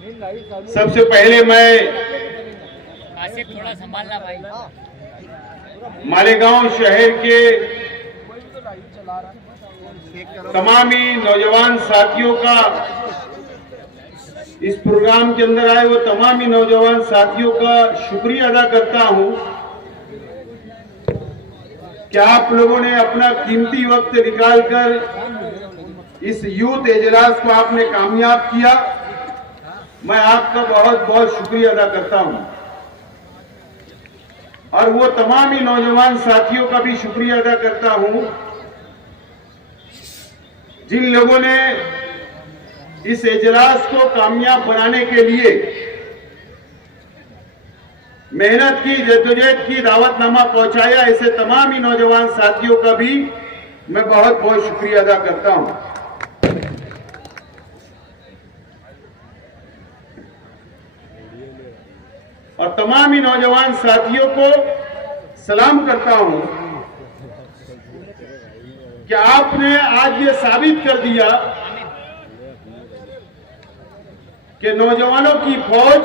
सबसे पहले मैं थोड़ा संभालना भाई। मालेगांव शहर के तमामी नौजवान साथियों का, इस प्रोग्राम के अंदर आए वो तमामी नौजवान साथियों का शुक्रिया अदा करता हूं कि आप लोगों ने अपना कीमती वक्त निकालकर इस यूथ इजलास को आपने कामयाब किया। मैं आपका बहुत बहुत शुक्रिया अदा करता हूं और वो तमाम ही नौजवान साथियों का भी शुक्रिया अदा करता हूं जिन लोगों ने इस इजलास को कामयाब बनाने के लिए मेहनत की, जद्दोजहद की, दावतनामा पहुंचाया। ऐसे तमाम ही नौजवान साथियों का भी मैं बहुत बहुत शुक्रिया अदा करता हूं। और तमाम ही नौजवान साथियों को सलाम करता हूं कि आपने आज ये साबित कर दिया कि नौजवानों की फौज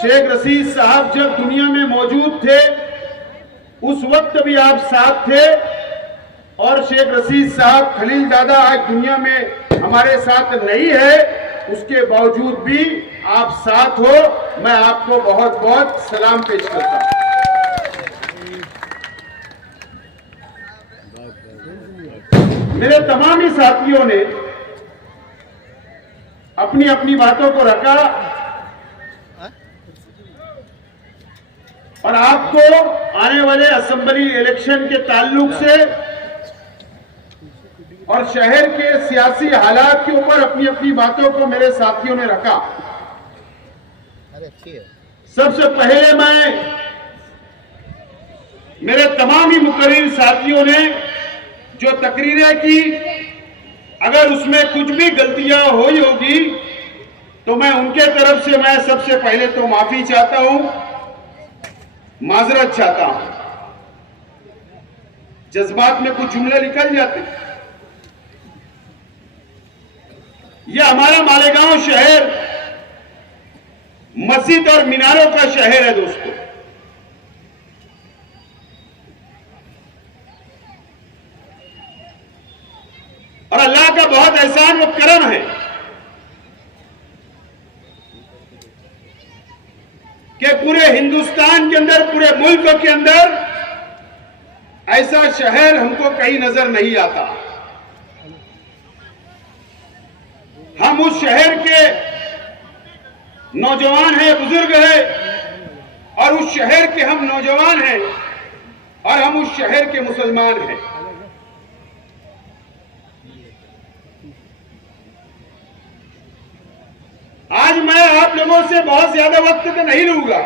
शेख रशीद साहब जब दुनिया में मौजूद थे उस वक्त भी आप साथ थे और शेख रशीद साहब खलीलजादा आज दुनिया में हमारे साथ नहीं है, उसके बावजूद भी आप साथ हो। मैं आपको बहुत बहुत सलाम पेश करता हूं। मेरे तमाम ही साथियों ने अपनी अपनी बातों को रखा और आपको आने वाले असेंबली इलेक्शन के ताल्लुक से और शहर के सियासी हालात के ऊपर अपनी अपनी बातों को मेरे साथियों ने रखा। सबसे पहले मैं मेरे तमाम ही मुकर्रिर साथियों ने जो तकरीरें की, अगर उसमें कुछ भी गलतियां हुई होगी तो मैं उनके तरफ से मैं सबसे पहले तो माफी चाहता हूं, माजरत चाहता हूं। जज्बात में कुछ जुमले निकल जाते। यह हमारा मालेगांव शहर मस्जिद और मीनारों का शहर है दोस्तों। और अल्लाह का बहुत एहसान व करम है कि पूरे हिंदुस्तान के अंदर, पूरे मुल्क के अंदर ऐसा शहर हमको कहीं नजर नहीं आता। हम उस शहर के नौजवान हैं, बुजुर्ग हैं और उस शहर के हम नौजवान हैं और हम उस शहर के मुसलमान हैं। आज मैं आप लोगों से बहुत ज्यादा वक्त तो नहीं लूंगा,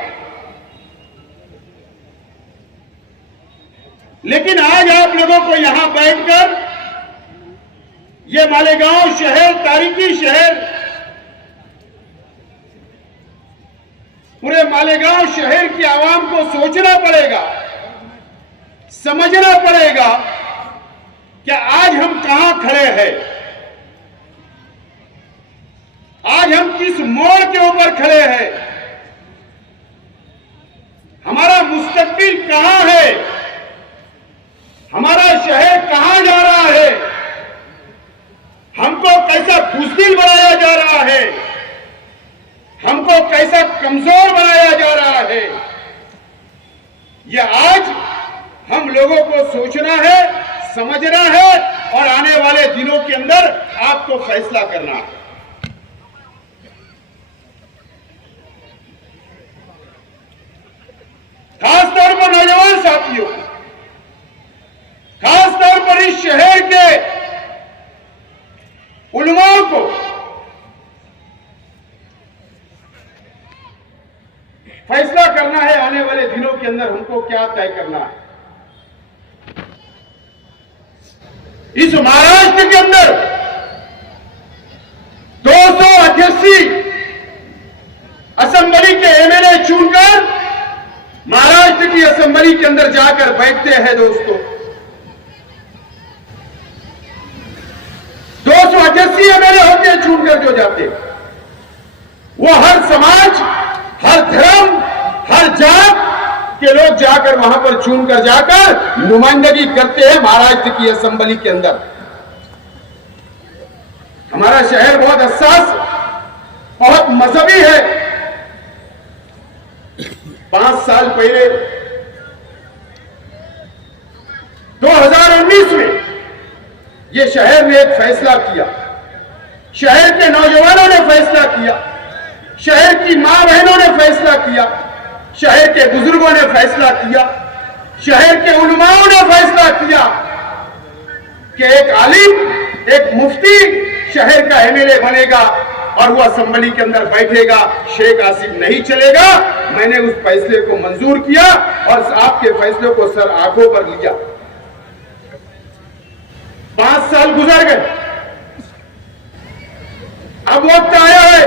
लेकिन आज आप लोगों को यहां बैठकर ये मालेगांव शहर, तारीखी शहर, पूरे मालेगांव शहर की आवाम को सोचना पड़ेगा, समझना पड़ेगा कि आज हम कहां खड़े हैं, आज हम किस मोड़ के ऊपर खड़े हैं, हमारा मुस्तकबिल कहां है, हमारा शहर कहां जा रहा है, हमको कैसा बुज़दिल बनाया जा रहा है, हमको कैसा कमजोर बनाया जा रहा है। यह आज हम लोगों को सोचना है, समझना है और आने वाले दिनों के अंदर आपको फैसला करना है। खासतौर पर नौजवान साथियों, खासतौर पर इस शहर के उलमाओं को फैसला करना है आने वाले दिनों के अंदर हमको क्या तय करना है। इस महाराष्ट्र के अंदर 288 असेंबली के एमएलए चुनकर महाराष्ट्र की असेंबली के अंदर जाकर बैठते हैं दोस्तों। 288 आदिवासी एमएलए होते हैं चुनकर जो जाते, वो हर समाज, हर धर्म, हर जात के लोग जाकर वहां पर चुनकर जाकर नुमाइंदगी करते हैं महाराष्ट्र की असेंबली के अंदर। हमारा शहर बहुत हसास, बहुत मजहबी है। 5 साल पहले 2019 में ये शहर ने एक फैसला किया, शहर के नौजवानों ने फैसला किया, शहर की मां बहनों ने फैसला किया, शहर के बुजुर्गों ने फैसला किया, शहर के उलमाओं ने फैसला किया कि एक आलिम, एक मुफ्ती शहर का एमएलए बनेगा और वो असेंबली के अंदर बैठेगा, शेख आसिफ नहीं चलेगा। मैंने उस फैसले को मंजूर किया और आपके फैसले को सर आंखों पर लिया। 5 साल गुजर गए, अब वक्त आया है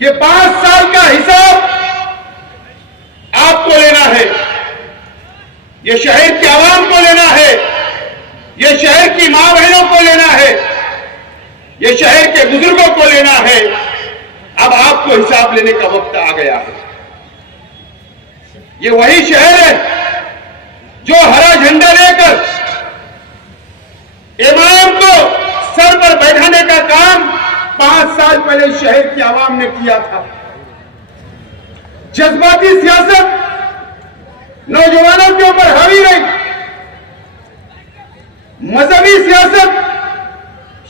कि 5 साल का हिसाब आपको लेना है, ये शहर की आवाम को लेना है, ये शहर की मां बहनों को लेना है, ये शहर के बुजुर्गों को लेना है। अब आपको हिसाब लेने का वक्त आ गया है। ये वही शहर है जो हरा झंडा लेकर इमाम को सर पर बैठाने का काम 5 साल पहले शहर की आवाम ने किया था। जज्बाती सियासत नौजवानों के ऊपर हावी रही, मजहबी सियासत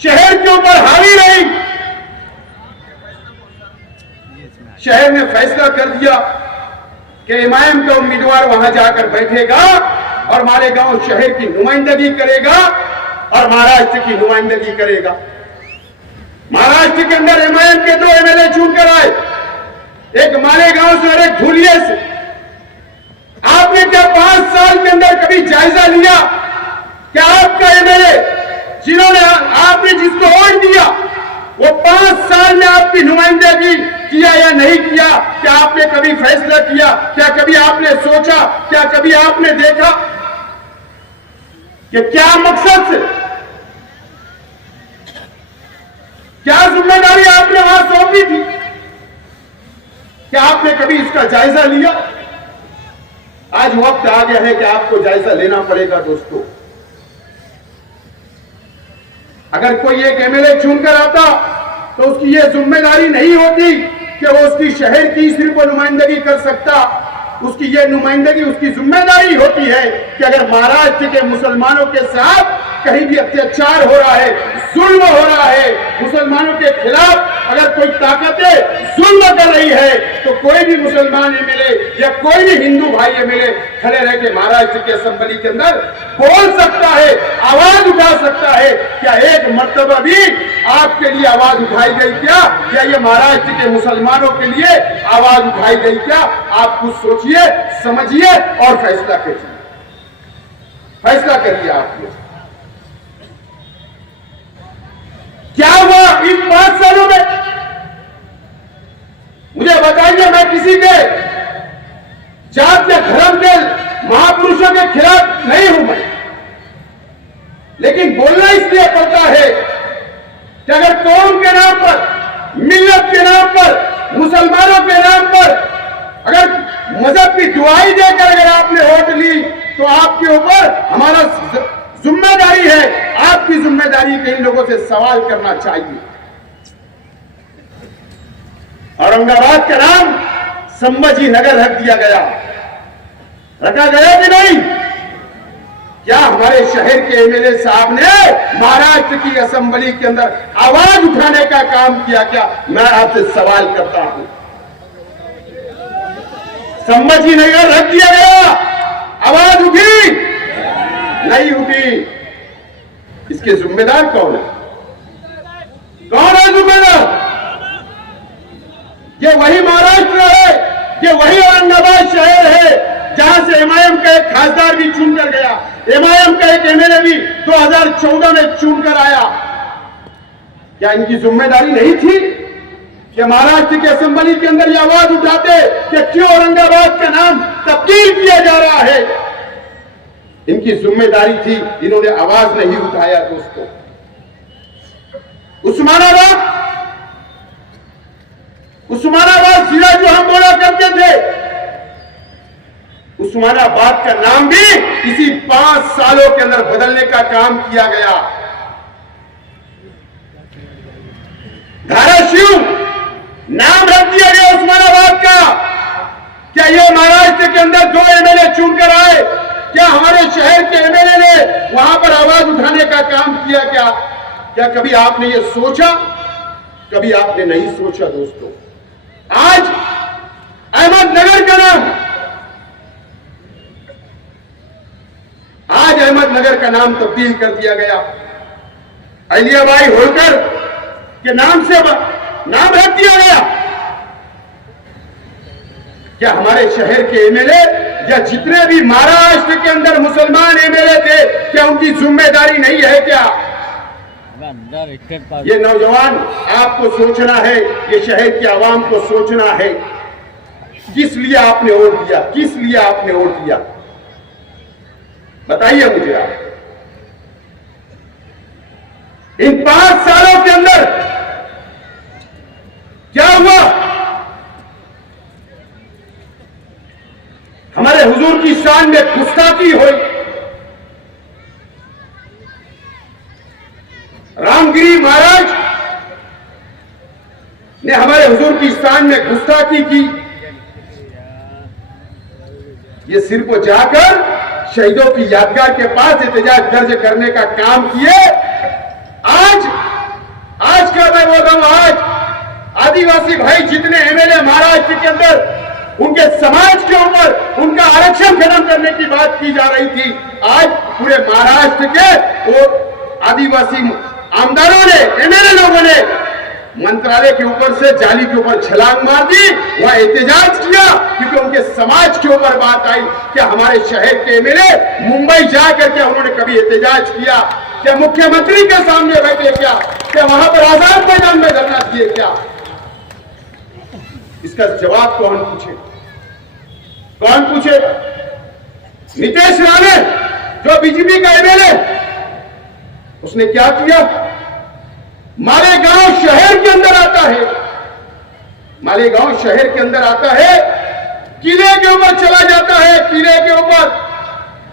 शहर के ऊपर हावी रही। शहर ने फैसला कर दिया कि इमाम का उम्मीदवार वहां जाकर बैठेगा और मालेगांव शहर की नुमाइंदगी करेगा और महाराष्ट्र की नुमाइंदगी करेगा। महाराष्ट्र के अंदर एमआईएम के 2 एमएलए चुनकर आए, एक मालेगांव से और एक धुलिया से। आपने क्या 5 साल के अंदर कभी जायजा लिया कि आपका एमएलए जिन्होंने आपने जिसको वोट दिया वो 5 साल में आपकी नुमाइंदगी किया या नहीं किया? क्या आपने कभी फैसला किया? क्या कभी आपने सोचा? क्या कभी आपने देखा कि क्या मकसद से, क्या जिम्मेदारी आपने वहां सौंपी थी? क्या आपने कभी इसका जायजा लिया? आज वक्त आ गया है कि आपको जायजा लेना पड़ेगा दोस्तों। अगर कोई एक एमएलए चुनकर आता तो उसकी यह जिम्मेदारी नहीं होती कि वो उसकी शहर की सिर्फ नुमाइंदगी कर सकता। उसकी यह नुमाइंदगी, उसकी जिम्मेदारी होती है कि अगर महाराष्ट्र के मुसलमानों के साथ कहीं भी अत्याचार हो रहा है, जुल्म हो रहा है, मुसलमानों के खिलाफ अगर कोई ताकतें जुल्म कर रही है, तो कोई भी मुसलमान एमएलए या कोई भी हिंदू भाई एमएलए खड़े रह के महाराष्ट्र के असेंबली के अंदर बोल सकता है, आवाज उठा सकता है। क्या एक मर्तबा भी आपके लिए आवाज उठाई गई क्या? या ये महाराष्ट्र के मुसलमानों के लिए आवाज उठाई गई क्या? आप कुछ सोचिए, समझिए और फैसला कीजिए। फैसला करिए आपने क्या हुआ इन 5 सालों में? मुझे बताइए। मैं किसी के जात या धर्म के महापुरुषों के खिलाफ नहीं हूं मैं, लेकिन बोलना इसलिए पड़ता है कि अगर कौम के नाम पर, मिल्लत के नाम पर, मुसलमानों के नाम पर अगर मजहब की दुआई देकर अगर आपने वोट ली तो आपके ऊपर हमारा जिम्मेदारी है, आपकी जिम्मेदारी के इन लोगों से सवाल करना चाहिए। औरंगाबाद का नाम संभाजी नगर रख दिया गया, रखा गया कि नहीं? क्या हमारे शहर के एमएलए साहब ने महाराष्ट्र की असेंबली के अंदर आवाज उठाने का काम किया क्या? मैं आपसे सवाल करता हूं। संभाजी नगर रख दिया गया, आवाज उठी नहीं उठी। इसके जिम्मेदार कौन है? कौन है जिम्मेदार? ये वही महाराष्ट्र है, ये वही औरंगाबाद शहर है जहां से एमआईएम का एक खासदार भी चुनकर गया, एमआईएम का एक एमएलए भी 2014 में चुनकर आया। क्या इनकी जिम्मेदारी नहीं थी कि महाराष्ट्र की असेंबली के अंदर ये आवाज उठाते कि क्यों औरंगाबाद का नाम तब्दील किया जा रहा है? इनकी जिम्मेदारी थी, इन्होंने आवाज नहीं उठाया दोस्तों। उस्मानाबाद जिला जो हम बोला करते थे, उस्मानाबाद का नाम भी इसी 5 सालों के अंदर बदलने का काम किया गया। धाराशिव नाम रख दिया गया उस्मानाबाद का। क्या ये महाराष्ट्र के अंदर 2 एमएलए चुनकर आए? क्या हमारे शहर के एमएलए ने वहां पर आवाज उठाने का काम किया? क्या कभी आपने ये सोचा? कभी आपने नहीं सोचा दोस्तों। आज अहमदनगर का नाम तब्दील कर दिया गया। अहिल्याबाई होलकर के नाम से नाम रख दिया गया। क्या हमारे शहर के एमएलए या जितने भी महाराष्ट्र के अंदर मुसलमान एमएलए थे, क्या उनकी जिम्मेदारी नहीं है? क्या ये नौजवान आपको सोचना है, ये शहर की आवाम को सोचना है, किस लिए आपने वोट दिया? किस लिए आपने वोट दिया? बताइए मुझे आप। इन 5 सालों के अंदर क्या हुआ? हमारे हुजूर की शान में गुस्ताखी हुई। रामगिरी महाराज ने हमारे हुजूर की शान में गुस्ताखी की। ये सिर्फ वो जाकर शहीदों की यादगार के पास एहतजाज दर्ज करने का काम किए। आज का मैं बोल रहा हूं, आज आदिवासी भाई जितने एमएलए महाराष्ट्र के अंदर उनके समाज के ऊपर उनका आरक्षण खत्म करने की बात की जा रही थी, आज पूरे महाराष्ट्र के वो आदिवासी आमदारों ने, एमएलए लोगों ने मंत्रालय के ऊपर से जाली के ऊपर छलांग मार दी, वहां एहतजाज किया, क्योंकि उनके समाज के ऊपर बात आई। क्या हमारे शहर के एमएलए मुंबई जाकर के उन्होंने कभी एहतजाज किया? क्या मुख्यमंत्री के सामने बैठे? क्या वहां पर आजाद मैदान में धरना दिए? क्या इसका जवाब कौन पूछे? कौन पूछे? नीतीश राणे जो बीजेपी का एमएलए, उसने क्या किया? मालेगांव शहर के अंदर आता है, मालेगांव शहर के अंदर आता है, किले के ऊपर चला जाता है। किले के ऊपर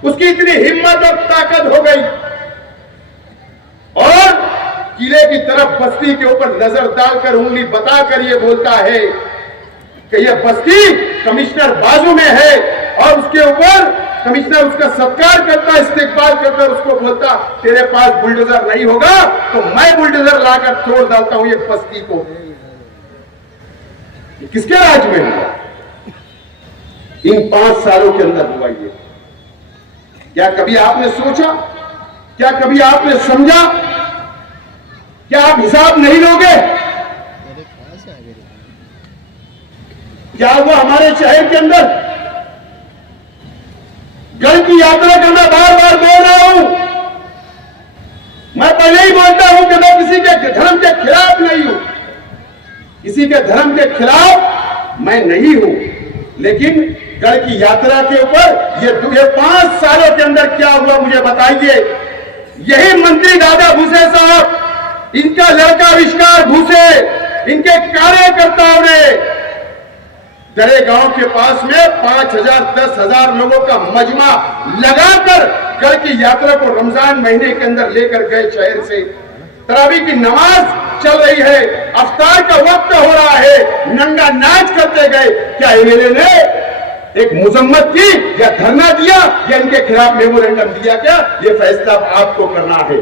उसकी इतनी हिम्मत और ताकत हो गई और किले की तरफ बस्ती के ऊपर नजर डालकर उंगली बताकर ये बोलता है कि यह बस्ती कमिश्नर बाजू में है, और उसके ऊपर कमिश्नर उसका सत्कार करता, इस्तेकबाल करता, उसको बोलता तेरे पास बुलडोजर नहीं होगा तो मैं बुलडोजर लाकर तोड़ डालता हूं ये बस्ती को। ये किसके राज में हुआ? इन 5 सालों के अंदर हुआ ये। क्या कभी आपने सोचा? क्या कभी आपने समझा? क्या आप हिसाब नहीं लोगे? क्या हुआ हमारे शहर के अंदर? गढ़ की यात्रा का मैं बार बार बोल रहा हूं। मैं पहले ही बोलता हूं कि मैं किसी के धर्म के खिलाफ नहीं हूं, किसी के धर्म के खिलाफ मैं नहीं हूं, लेकिन गढ़ की यात्रा के ऊपर ये 5 सालों के अंदर क्या हुआ मुझे बताइए। यही मंत्री दादा भूसे साहब, इनका लड़का आविष्कार भूसे, इनके कार्यकर्ताओं ने गड़े गांव के पास में 5,000 10,000 लोगों का मजमा लगाकर गढ़ की यात्रा को रमजान महीने के अंदर लेकर गए। शहर से तरावी की नमाज चल रही है, अफ्तार का वक्त हो रहा है, नंगा नाच करते गए। क्या एमएलए ने एक मुजम्मत की या धरना दिया या इनके खिलाफ मेमोरेंडम दिया? क्या ये फैसला आपको करना है।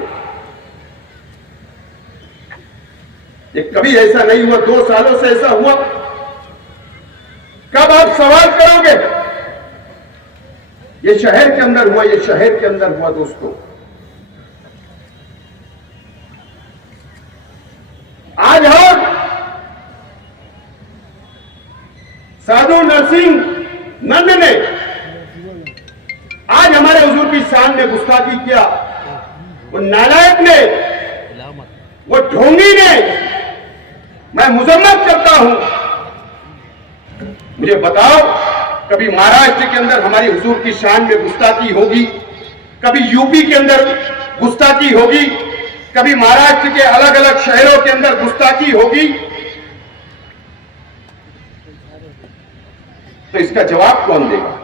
ये कभी ऐसा नहीं हुआ, 2 सालों से ऐसा हुआ। कब आप सवाल करोगे? ये शहर के अंदर हुआ, ये शहर के अंदर हुआ दोस्तों। आज हम साधु नरसिंह नंद ने आज हमारे हुजूर की शान में गुस्ताखी किया। वो नालायक ने, वो ढोंगी ने, मैं मुजम्मत करता हूं। मुझे बताओ, कभी महाराष्ट्र के अंदर हमारी हुजूर की शान में गुस्ताखी होगी? कभी यूपी के अंदर गुस्ताखी होगी, कभी महाराष्ट्र के अलग अलग शहरों के अंदर गुस्ताखी होगी, तो इसका जवाब कौन देगा?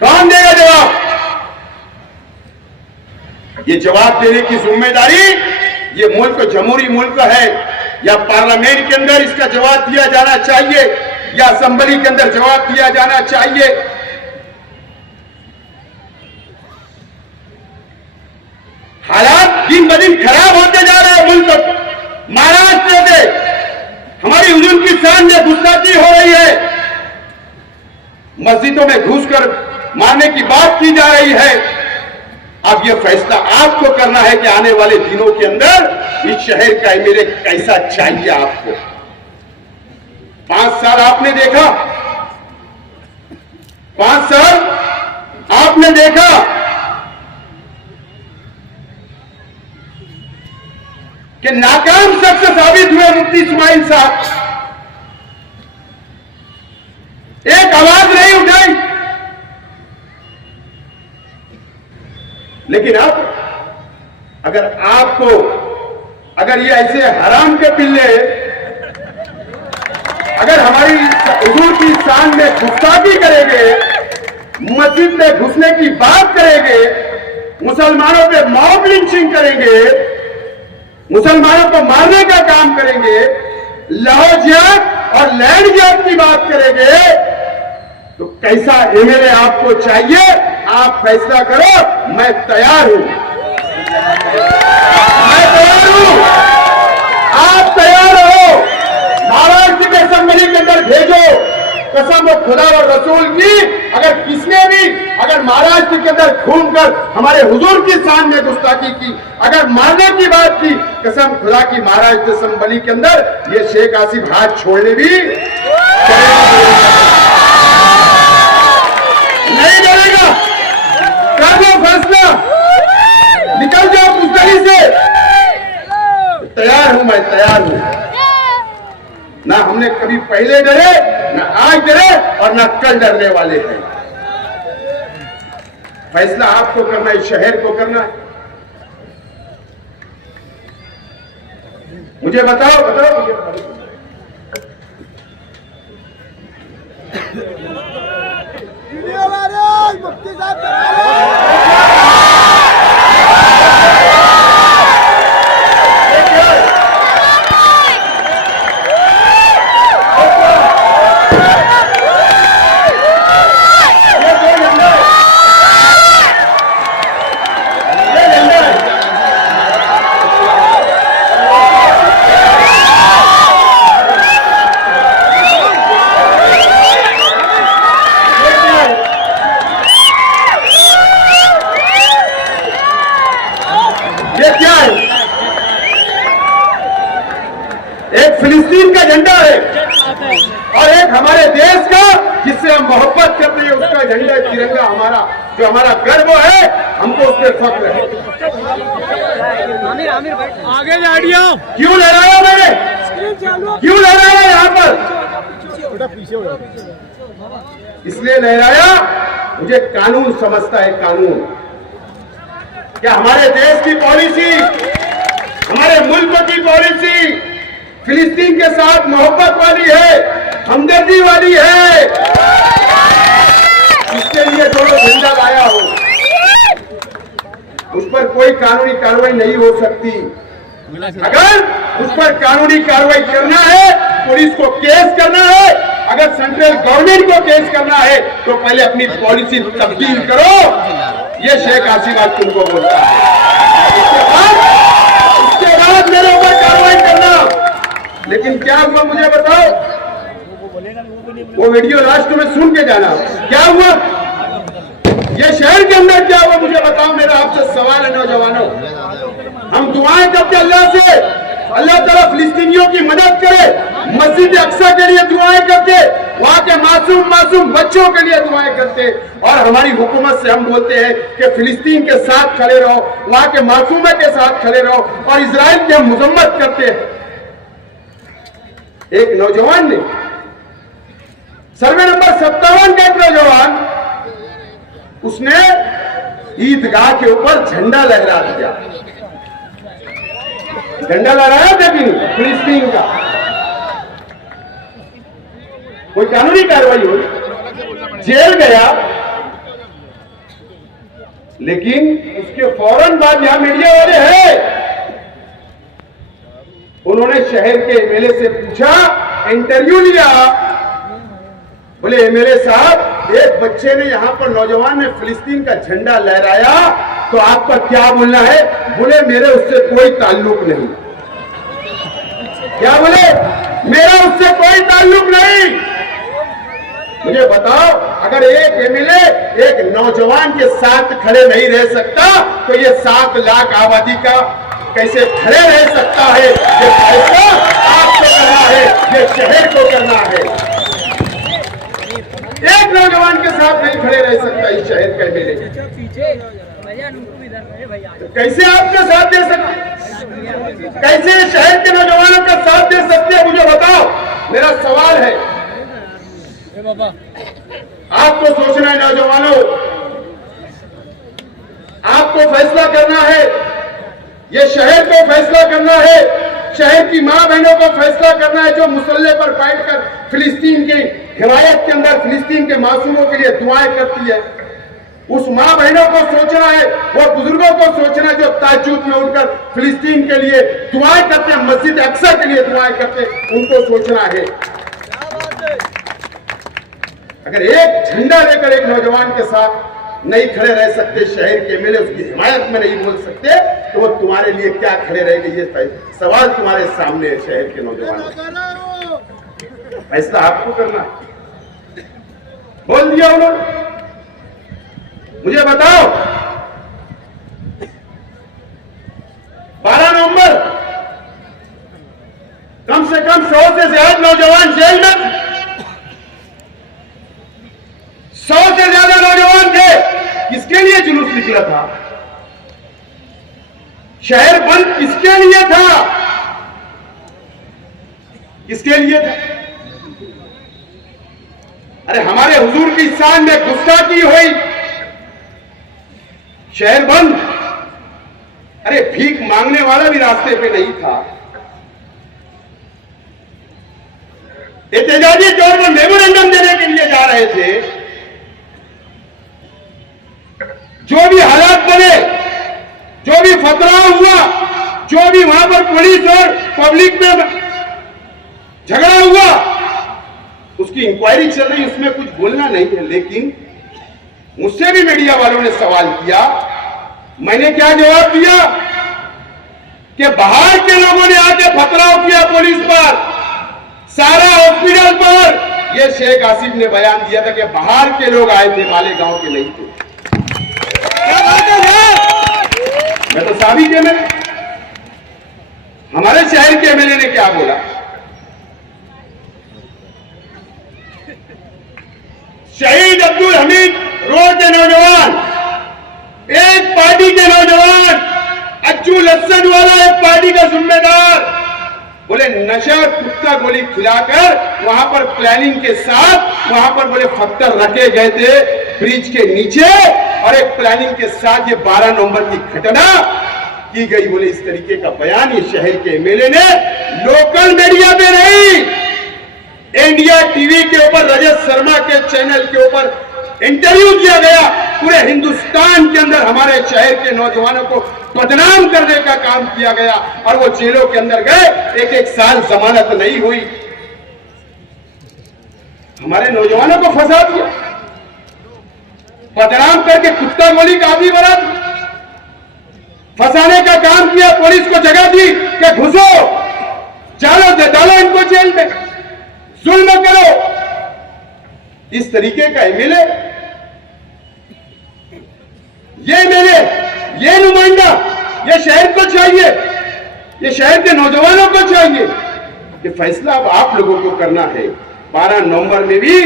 कौन देगा जवाब? ये जवाब देने की जिम्मेदारी ये मुल्क जमहूरी मुल्क है, या पार्लियामेंट के अंदर इसका जवाब दिया जाना चाहिए या असेंबली के अंदर जवाब दिया जाना चाहिए। हालात दिन ब दिन खराब होते जा रहे हैं मुल्क। महाराष्ट्र से हमारी हुजूर की शान में गुस्ताखी हो रही है, मस्जिदों में घुसकर मारने की बात की जा रही है। अब यह फैसला आपको करना है कि आने वाले दिनों के अंदर इस शहर का एमएलए कैसा चाहिए आपको। 5 साल आपने देखा, 5 साल आपने देखा कि नाकाम शख्स साबित हुए मुफ्ती इस्माइल साहब, एक आवाज नहीं उठाई। लेकिन अब अगर ये ऐसे हराम के पिल्ले अगर हमारी हुजूर की शान में गुस्ताखी करेंगे, मस्जिद में घुसने की बात करेंगे, मुसलमानों पे मॉब लिंचिंग करेंगे, मुसलमानों को मारने का काम करेंगे, लाहौर जिहाद और लैंड जिहाद की बात करेंगे, तो कैसा एमएलए आपको चाहिए? आप फैसला करो। मैं तैयार हूं, मैं तैयार हूं। आप तैयार हो? महाराष्ट्र के असेंबली के अंदर भेजो। कसम खुदा और रसूल की, अगर किसने भी अगर महाराष्ट्र के अंदर घूम कर हमारे हुजूर की शान में गुस्ताखी की, अगर मारने की बात की, कसम खुदा की महाराष्ट्र असेंबली के अंदर ये शेख आसिफ हाथ छोड़ने भी नहीं डरेगा। कर लो फैसला, निकल जाओ मुस्तरी से। तैयार हूं, मैं तैयार हूं। ना हमने कभी पहले डरे, ना आज डरे और ना कल डरने वाले हैं। फैसला आपको करना है, शहर को करना है। मुझे बताओ मुफ्ती साहब फिलिस्तीन का झंडा है और एक हमारे देश का जिससे हम मोहब्बत करते हैं उसका झंडा है, तिरंगा हमारा, जो हमारा गर्व है, हमको उस पर फख्र है। आगे गाड़ियों क्यों लहराया मैंने, क्यों लहराया यहाँ पर? इसलिए लहराया, मुझे कानून समझता है। कानून क्या हमारे देश की पॉलिसी, हमारे मुल्क की पॉलिसी फिलिस्तीन के साथ मोहब्बत वाली है, हमदर्दी वाली है। इसके लिए दोनों झंडा लाया हो, उस पर कोई कानूनी कार्रवाई नहीं हो सकती। अगर उस पर कानूनी कार्रवाई करना है, पुलिस को केस करना है, अगर सेंट्रल गवर्नमेंट को केस करना है तो पहले अपनी पॉलिसी तब्दील करो। ये शेख आसिफ आज तुमको बोलता है। उसके बाद मेरे ऊपर कार्रवाई करना। लेकिन क्या हुआ मुझे बताओ, वो वीडियो लास्ट में सुन के जाना, क्या हुआ ये शहर के अंदर, क्या हुआ मुझे बताओ। मेरा आपसे सवाल है नौजवानों, हम दुआएं करते अल्लाह से, अल्लाह ताला फिलिस्तीनियों की मदद करे, मस्जिद अक्सा के लिए दुआएं करते, वहां के मासूम बच्चों के लिए दुआएं करते, और हमारी हुकूमत से हम बोलते हैं कि फिलिस्तीन के साथ खड़े रहो, वहां के मासूमों के साथ खड़े रहो, और इजराइल की हम मजम्मत करते हैं। एक नौजवान ने, सर्वे नंबर 57 का एक नौजवान, उसने ईदगाह के ऊपर झंडा लहरा दिया। झंडा लहराया लेकिन फिलिस्तीन का कोई कानूनी कार्रवाई हुई, जेल गया, लेकिन उसके फौरन बाद यहां मीडिया वाले हैं, उन्होंने शहर के एमएलए से पूछा, इंटरव्यू लिया। बोले एमएलए साहब, एक बच्चे ने यहां पर नौजवान ने फिलिस्तीन का झंडा लहराया, तो आपका क्या बोलना है? बोले मेरे उससे कोई ताल्लुक नहीं। क्या बोले? मेरा उससे कोई ताल्लुक नहीं। मुझे बताओ, अगर एक एमएलए एक नौजवान के साथ खड़े नहीं रह सकता, तो ये 7 लाख आबादी का कैसे खड़े रह सकता है? ये फैसला आपको करना है, ये शहर को करना है। एक नौजवान के साथ नहीं खड़े रह सकता इस शहर का एमएलए, तो कैसे आपका साथ दे सकते? कैसे शहर के नौजवानों का साथ दे सकते हैं? मुझे बताओ। मेरा सवाल है, आपको सोचना है नौजवानों, आपको फैसला करना है, ये शहर को फैसला करना है, शहर की मां बहनों को फैसला करना है, जो मुसल्ले पर बैठकर फिलिस्तीन की हिमायत के अंदर फिलिस्तीन के मासूमों के लिए दुआएं करती है। उस मां बहनों को सोचना है, वो बुजुर्गों को सोचना है जो ताज्जुद में उठकर फिलिस्तीन के लिए दुआएं करते हैं, मस्जिद अक्सा के लिए दुआएं करते हैं, उनको सोचना है। अगर एक झंडा लेकर एक नौजवान के साथ नहीं खड़े रह सकते, शहर के एमएलए उसकी हिमायत में नहीं बोल सकते, तो वो तुम्हारे लिए क्या खड़े रहेंगे? ये सवाल तुम्हारे सामने है। शहर के नौजवान, फैसला आपको करना है। बोल दिया उन्होंने। मुझे बताओ, 12 नवंबर कम से कम 100 से ज्यादा नौजवान जेल में, 100 से ज्यादा नौजवान थे। किसके लिए जुलूस निकला था? शहर बंद किसके लिए था? किसके लिए था? अरे हमारे हुजूर की शान में गुस्ताखी हुई, शहर बंद। अरे भीख मांगने वाला भी रास्ते पे नहीं था। एहतजाजी तौर पर मेमोरेंडम देने के लिए जा रहे थे। जो भी हालात बने, जो भी फतरा हुआ, जो भी वहां पर पुलिस और पब्लिक में झगड़ा हुआ, उसकी इंक्वायरी चल रही, उसमें कुछ बोलना नहीं है। लेकिन मुझसे भी मीडिया वालों ने सवाल किया, मैंने क्या जवाब दिया कि बाहर के लोगों ने आके पथराव किया पुलिस पर, सारा हॉस्पिटल पर। यह शेख आसिफ ने बयान दिया था कि बाहर के लोग आए थे, मालेगांव के नहीं थे। मैं तो साबित है, मैंने हमारे शहर के एमएलए ने क्या बोला? शहीद अब्दुल हमीद रोड के नौजवान, एक पार्टी के नौजवान, अज्जू लस्सन वाला एक पार्टी का जिम्मेदार, बोले नशा कुत्ता गोली खिलाकर वहां पर प्लानिंग के साथ वहां पर बोले पत्थर रखे गए थे ब्रिज के नीचे, और एक प्लानिंग के साथ ये 12 नवंबर की घटना की गई। बोले इस तरीके का बयान ये शहर के एमएलए ने लोकल मीडिया में नहीं, इंडिया टीवी के ऊपर रजत शर्मा के चैनल के ऊपर इंटरव्यू किया गया। पूरे हिंदुस्तान के अंदर हमारे शहर के नौजवानों को बदनाम करने का काम किया गया, और वो जेलों के अंदर गए, 1-1 साल जमानत नहीं हुई। हमारे नौजवानों को फंसा दिया, बदनाम करके कुत्ता गोली का आदमी बना दिया, फंसाने का काम किया। पुलिस को जगह दी कि घुसो, डालो इनको जेल में, जुल्म करो। इस तरीके का एमएलए, ये एमएलए, ये नुमाइंदा, ये शहर को चाहिए, ये शहर के नौजवानों को चाहिए कि फैसला अब आप लोगों को करना है। 12 नवंबर में भी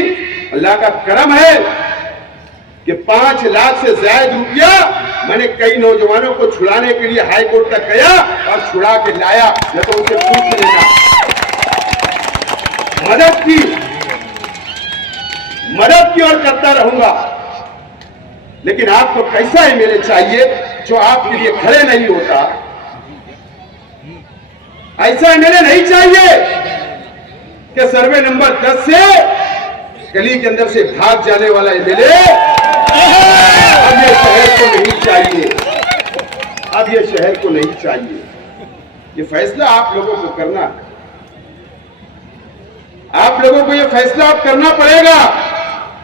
अल्लाह का करम है कि 5 लाख से ज्यादा रुपया मैंने कई नौजवानों को छुड़ाने के लिए हाई कोर्ट तक गया और छुड़ा के लाया। न तो उनसे पूछ लेना, मदद की और करता रहूंगा। लेकिन आपको कैसा एमएलए चाहिए जो आपके लिए खड़े नहीं होता? ऐसा एमएलए नहीं चाहिए कि सर्वे नंबर 10 से गली के अंदर से भाग जाने वाला एमएलए अब ये शहर को नहीं चाहिए। अब ये शहर को नहीं चाहिए। ये फैसला आप लोगों को करना है। आप लोगों को ये फैसला आप करना पड़ेगा।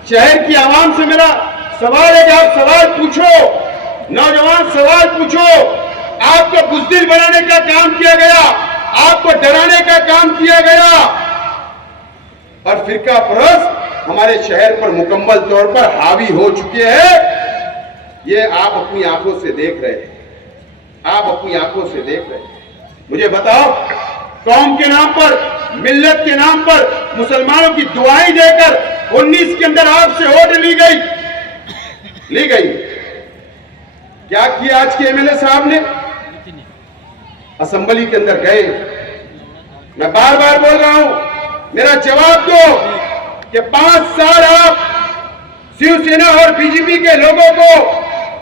शहर की आवाम से मेरा सवाल है कि आप सवाल पूछो, नौजवान सवाल पूछो। आपको बुज़दिल बनाने का काम किया गया, आपको डराने का काम किया गया और फिरका परस्त हमारे शहर पर मुकम्मल तौर पर हावी हो चुके हैं। ये आप अपनी आंखों से देख रहे हैं। आप अपनी आंखों से देख रहे हैं। मुझे बताओ, कौम के नाम पर, मिल्लत के नाम पर मुसलमानों की दुआएं देकर 19 के अंदर आपसे वोट ली गई। क्या किया आज के एमएलए साहब ने? असेंबली के अंदर गए। मैं बार बार बोल रहा हूं, मेरा जवाब दो कि 5 साल आप शिवसेना और बीजेपी के लोगों को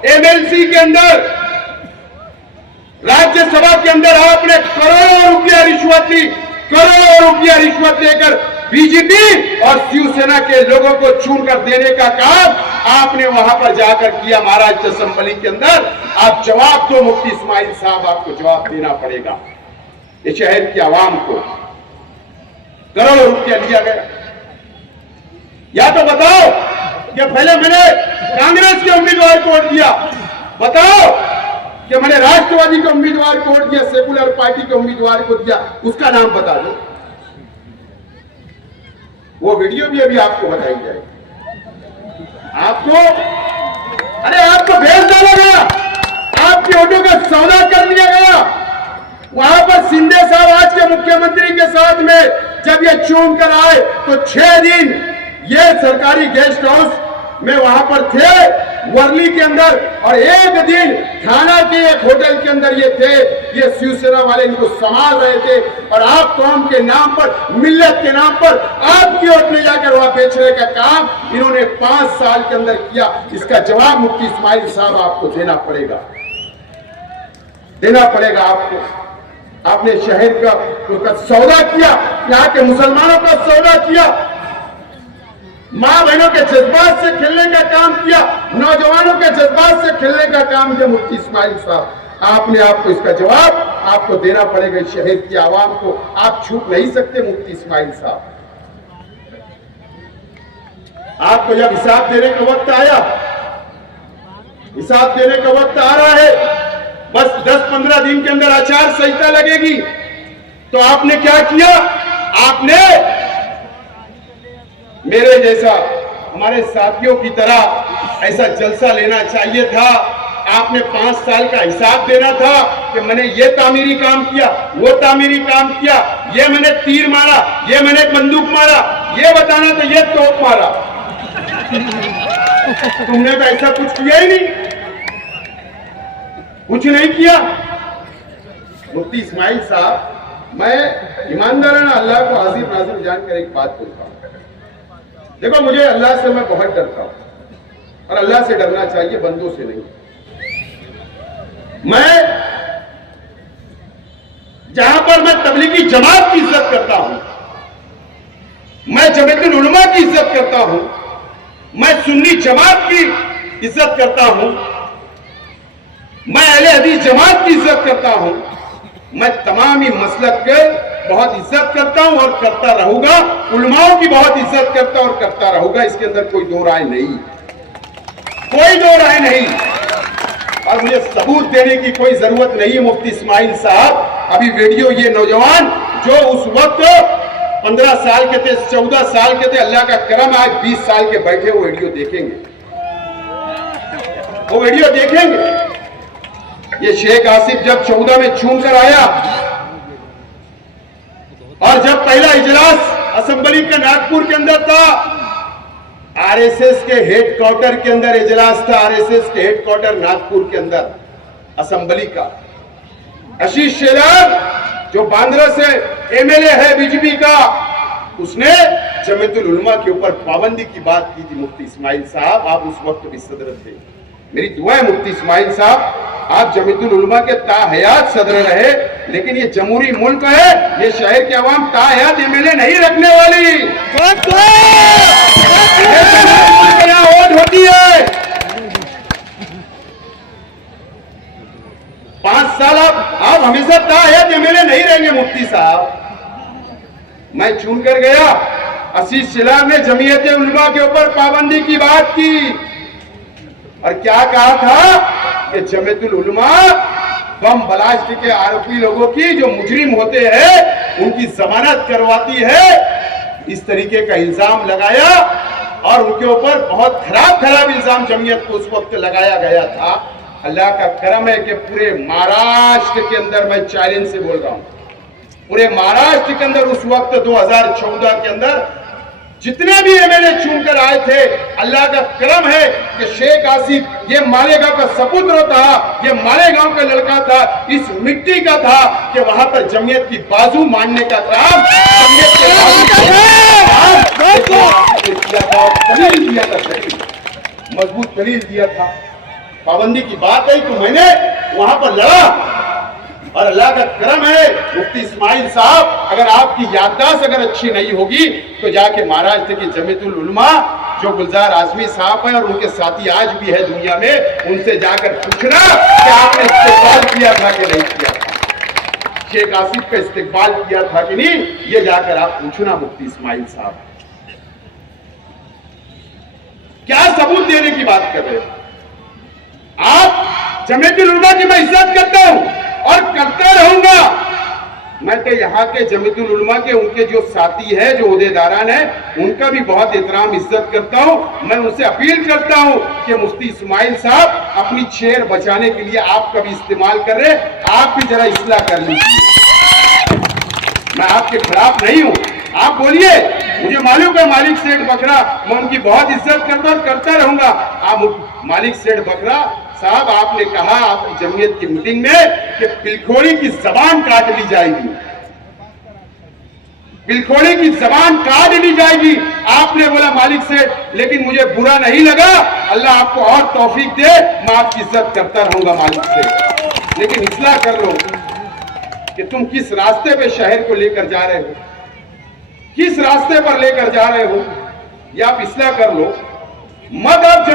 एमएलसी के अंदर, राज्यसभा के अंदर आपने करोड़ों रुपया रिश्वत ली। करोड़ों रुपया रिश्वत लेकर बीजेपी और शिवसेना के लोगों को चुनकर देने का काम आपने वहां पर जाकर किया महाराष्ट्र असेंबली के अंदर। आप जवाब दो मुफ्ती इस्माइल साहब, आपको जवाब देना पड़ेगा। ये शहर की आवाम को करोड़ों रुपया लिया गया। या तो बताओ कि पहले मैंने कांग्रेस के उम्मीदवार को वोट दिया, बताओ कि मैंने राष्ट्रवादी के उम्मीदवार को वोट दिया, सेकुलर पार्टी के उम्मीदवार को दिया, उसका नाम बता दो। वो वीडियो भी अभी आपको बताई जाएगी। आपको भेज डाला गया, आपके वोटों का सौदा कर लिया गया। वहां पर शिंदे साहब आज के मुख्यमंत्री के साथ में जब ये चुन कर आए तो 6 दिन ये सरकारी गेस्ट हाउस में वहां पर थे वर्ली के अंदर, और 1 दिन थाना के एक होटल के अंदर ये थे। ये शिवसेना वाले इनको संभाल रहे थे और आप कौम के नाम पर, मिल्लत के नाम पर आपकी वोट ले जाकर वहां बेचने का काम इन्होंने 5 साल के अंदर किया। इसका जवाब मुफ्ती इस्माइल साहब आपको देना पड़ेगा, देना पड़ेगा आपको। आपने शहर का सौदा किया, यहाँ के मुसलमानों का सौदा किया, मां बहनों के जज्बात से खेलने का काम किया, नौजवानों के जज्बात से खेलने का काम किया मुफ्ती इस्माइल साहब। आपने आपको इसका जवाब आपको देना पड़ेगा। इस शहर की आवाम को आप छूट नहीं सकते मुफ्ती इस्माइल साहब। आपको जब हिसाब देने का वक्त आया, हिसाब देने का वक्त आ रहा है, बस 10-15 दिन के अंदर आचार संहिता लगेगी, तो आपने क्या किया? आपने मेरे जैसा, हमारे साथियों की तरह ऐसा जलसा लेना चाहिए था। आपने 5 साल का हिसाब देना था कि मैंने ये तामीरी काम किया, वो तामीरी काम किया, ये मैंने तीर मारा, ये मैंने बंदूक मारा, ये बताना था, ये तोप मारा। तुमने तो ऐसा कुछ किया ही नहीं, कुछ नहीं किया। मुफ्ती इस्माइल साहब, मैं ईमानदाराना अल्लाह को हाजिर नाजिर जानकर एक बात बोलता हूं। देखो, मुझे अल्लाह से मैं बहुत डरता हूं और अल्लाह से डरना चाहिए, बंदों से नहीं। मैं जहां पर मैं तबलीगी जमात की इज्जत करता हूं, मैं जमीयतुल उलमा की इज्जत करता हूं, मैं सुन्नी जमात की इज्जत करता हूं, मैं अहले हदीस जमात की इज्जत करता हूं, मैं तमाम ही मसलक के बहुत इज्जत करता हूं और करता रहूंगा। उलमाओं की बहुत इज्जत करता और करता रहूंगा, इसके अंदर कोई दो राय नहीं, कोई दो राय नहीं। और मुझे सबूत देने की कोई जरूरत नहीं। मुफ्ती इस्माइल साहब, अभी वीडियो ये नौजवान जो उस वक्त 15 साल के थे, 14 साल के थे, अल्लाह का करम आज 20 साल के बैठे, वो वीडियो देखेंगे, वो वीडियो देखेंगे। ये शेख आसिफ जब 14 में चुन कर आया और जब पहला इजलास असेंबली का नागपुर के अंदर था, आरएसएस के हेडक्वार्टर के अंदर इजलास था, आरएसएस के हेडक्वार्टर नागपुर के अंदर असेंबली का। आशीष शेलार जो बांद्रा से एमएलए है बीजेपी का, उसने जमीयतुल उलमा के ऊपर पाबंदी की बात की थी। मुफ्ती इस्माइल साहब, आप उस वक्त भी सदर थे। मेरी दुआ है मुफ्ती इस्माइल साहब, आप जमीयतुल उलमा के ताहयात सदर रहे, लेकिन ये जमहूरी मुल्क है, ये शहर के अवाम ताहयात एमएलए नहीं रखने वाली। यहाँ वोट होती है। 5 साल आप हमेशा ताहयात एमएलए नहीं रहेंगे मुफ्ती साहब। मैं चुन कर गया, आशीष सिलार ने जमीयत उलमा के ऊपर पाबंदी की बात की और क्या कहा था कि जमीयतुल उलमा बम ब्लास्ट के आरोपी लोगों की, जो मुजरिम होते हैं, उनकी जमानत करवाती है। इस तरीके का इल्जाम लगाया और उनके ऊपर बहुत खराब इल्जाम जमीयत को उस वक्त लगाया गया था। अल्लाह का करम है कि पूरे महाराष्ट्र के अंदर, मैं चैलेंज से बोल रहा हूं, पूरे महाराष्ट्र के अंदर उस वक्त 2014 के अंदर जितने भी एमएलए चुनकर आए थे, अल्लाह का करम है कि शेख आसिफ ये मालेगांव का सपुत्र था, ये मालेगांव का लड़का था, इस मिट्टी का था कि वहां पर जमीयत की बाजू मानने का काम जमीयत के दलील दिया था, मजबूत दलील दिया था। पाबंदी की बात है तो मैंने वहां पर लड़ा और अल्लाह का करम है मुफ्ती इस्माइल साहब, अगर आपकी याददाश्त अगर अच्छी नहीं होगी तो जाके महाराष्ट्र की जमीयतुल उलमा जो गुलजार आजमी साहब है और उनके साथी आज भी है दुनिया में, उनसे जाकर पूछना कि आपने इस्तेमाल किया था कि नहीं किया, शेख आसिफ का इस्तेमाल किया था कि नहीं, ये जाकर आप पूछना मुफ्ती इस्माइल साहब। क्या सबूत देने की बात कर रहे हैं आप? जमीयतुल उलमा की मैं इज्जत करता हूं और करता रहूंगा। मैं तो यहाँ के जमीयतुल उलमा के उनके जो साथी हैं, जो ओहदेदारान हैं, उनका भी बहुत एहतराम इज्जत करता हूं। मैं उनसे अपील करता हूं कि मुफ्ती इस्माइल साहब अपनी चेयर बचाने के लिए आपका भी इस्तेमाल कर रहे, आप भी जरा इस्लाह कर लीजिए। मैं आपके खिलाफ नहीं हूं, आप बोलिए, मुझे मालूम है मालिक सेठ बकरा, मैं उनकी बहुत इज्जत करता और करता रहूंगा। आप मालिक सेठ बकरा साहब, आपने कहा आपकी जमीयत की मीटिंग में कि पिलखोड़ी की जबान काट ली जाएगी, पिलखोड़ी की जबान काट ली जाएगी, आपने बोला मालिक सेठ, लेकिन मुझे बुरा नहीं लगा, अल्लाह आपको और तौफीक दे, मैं आपकी इज्जत करता रहूंगा मालिक सेठ, लेकिन इस्लाह कर लो कि तुम किस रास्ते पे शहर को लेकर जा रहे हो, किस रास्ते पर लेकर जा रहे हो, ये आप इस्लाह कर लो। मत आप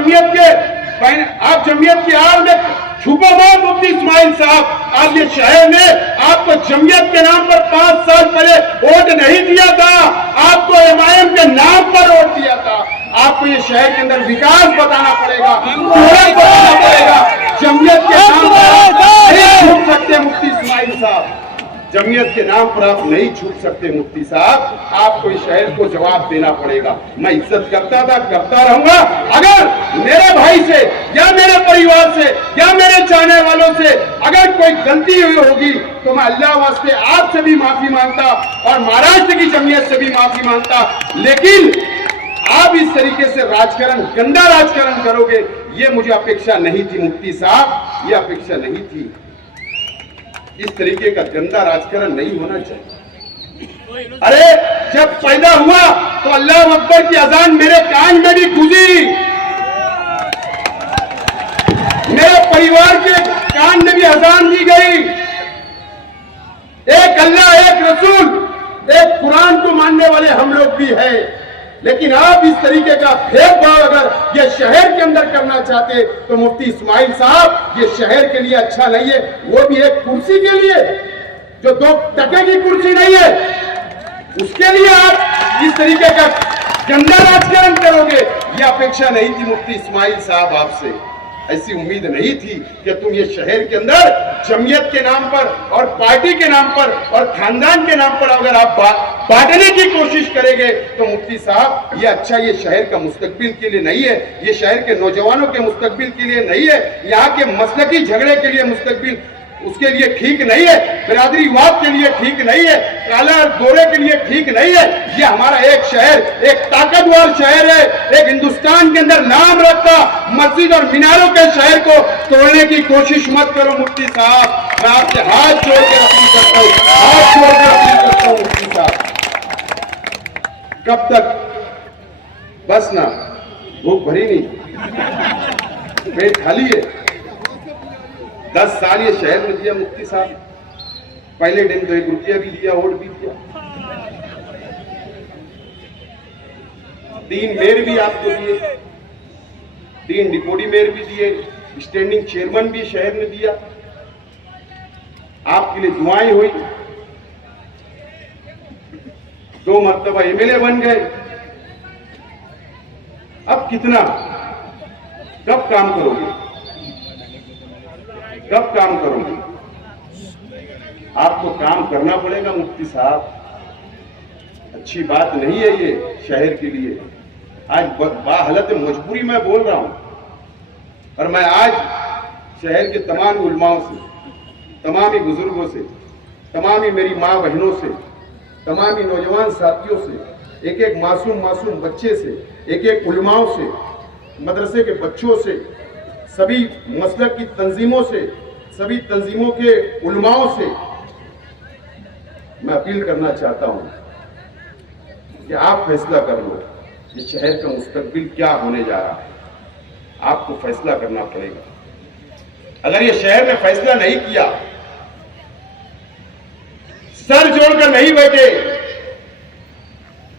जमीयत की आड़ में छुपो मत मुफ्ती इस्माइल साहब। आप ये शहर में आपको जमीयत के नाम पर 5 साल पहले वोट नहीं दिया था, आपको एमआईएम के नाम पर वोट दिया था। आपको ये शहर के अंदर विकास बताना पड़ेगा, बताना पड़ेगा। जमीयत के नाम पर नहीं छुप सकते मुफ्ती इस्माइल साहब, जमीयत के नाम पर आप नहीं छूट सकते मुफ्ती साहब, आपको इस शहर को जवाब देना पड़ेगा। मैं इज्जत करता था, करता रहूंगा। अगर मेरे भाई से या मेरे परिवार से या मेरे चाहने वालों से अगर कोई गलती हुई होगी तो मैं अल्लाह वास्ते आपसे भी माफी मांगता और महाराष्ट्र की जमीयत से भी माफी मांगता, लेकिन आप इस तरीके से राजकारण, गंदा राजकारण करोगे, ये मुझे अपेक्षा नहीं थी मुफ्ती साहब, ये अपेक्षा नहीं थी। इस तरीके का गंदा राजकारण नहीं होना चाहिए। अरे जब पैदा हुआ तो अल्लाह अकबर की अजान मेरे कान में भी गूंजी, मेरे परिवार के कान में भी अजान दी गई। एक अल्लाह, एक रसूल, एक कुरान को मानने वाले हम लोग भी हैं, लेकिन आप इस तरीके का भेदभाव अगर ये शहर के अंदर करना चाहते तो मुफ्ती इस्माइल साहब, ये शहर के लिए अच्छा नहीं है। वो भी एक कुर्सी के लिए, जो 2 टके की कुर्सी नहीं है, उसके लिए आप इस तरीके का गंदा राजकारण करोगे, ये अपेक्षा नहीं थी मुफ्ती इस्माइल साहब आपसे। ऐसी उम्मीद नहीं थी कि तुम ये शहर के अंदर जमीयत के नाम पर और पार्टी के नाम पर और खानदान के नाम पर अगर आप बांटने की कोशिश करेंगे तो मुफ्ती साहब, ये अच्छा, ये शहर का मुस्तकबिल के लिए नहीं है, ये शहर के नौजवानों के मुस्तकबिल के लिए नहीं है, यहाँ के मसलकी झगड़े के लिए मुस्तकबिल उसके लिए ठीक नहीं है, बिरादरी वाद के लिए ठीक नहीं है, काला और गोरे के लिए ठीक नहीं है। ये हमारा एक शहर, एक ताकतवर शहर है, एक हिंदुस्तान के अंदर नाम रखता मस्जिद और मीनारों के शहर को तोड़ने की कोशिश मत करो मुफ्ती साहब। मैं आपसे हाथ जोड़ के अपील करता हूँ, हाथ जोड़ के अपील करता हूँ मुफ्ती साहब। कब तक? बस ना, भूख भरी नहीं, पेट खाली है। 10 साल ये शहर में दिया मुफ्ती साहब, पहले दिन तो 1 रुपया भी दिया, वोट भी दिया। 3 मेयर भी आपको दिए, 3 डिप्टी मेयर भी दिए, स्टैंडिंग चेयरमैन भी शहर में दिया, आपके लिए दुआएं हुई, 2 मर्तबा एमएलए बन गए। अब कितना, कब काम करोगे, कब काम करोगे? आपको काम करना पड़ेगा मुफ्ती साहब। अच्छी बात नहीं है ये शहर के लिए। आज हालत मजबूरी में बोल रहा हूं, और मैं आज शहर के तमाम उलमाओं से, तमाम बुजुर्गों से, तमाम मेरी माँ बहनों से, तमाम नौजवान साथियों से, एक एक मासूम बच्चे से, एक एक उलमाओं से, मदरसे के बच्चों से, सभी मसलक की तंजीमों से, सभी तंजीमों के उलमाओं से मैं अपील करना चाहता हूं कि आप फैसला कर लो, ये शहर का मुस्तकबिल क्या होने जा रहा है। आपको फैसला करना पड़ेगा। अगर ये शहर ने फैसला नहीं किया, सर जोड़कर नहीं बैठे,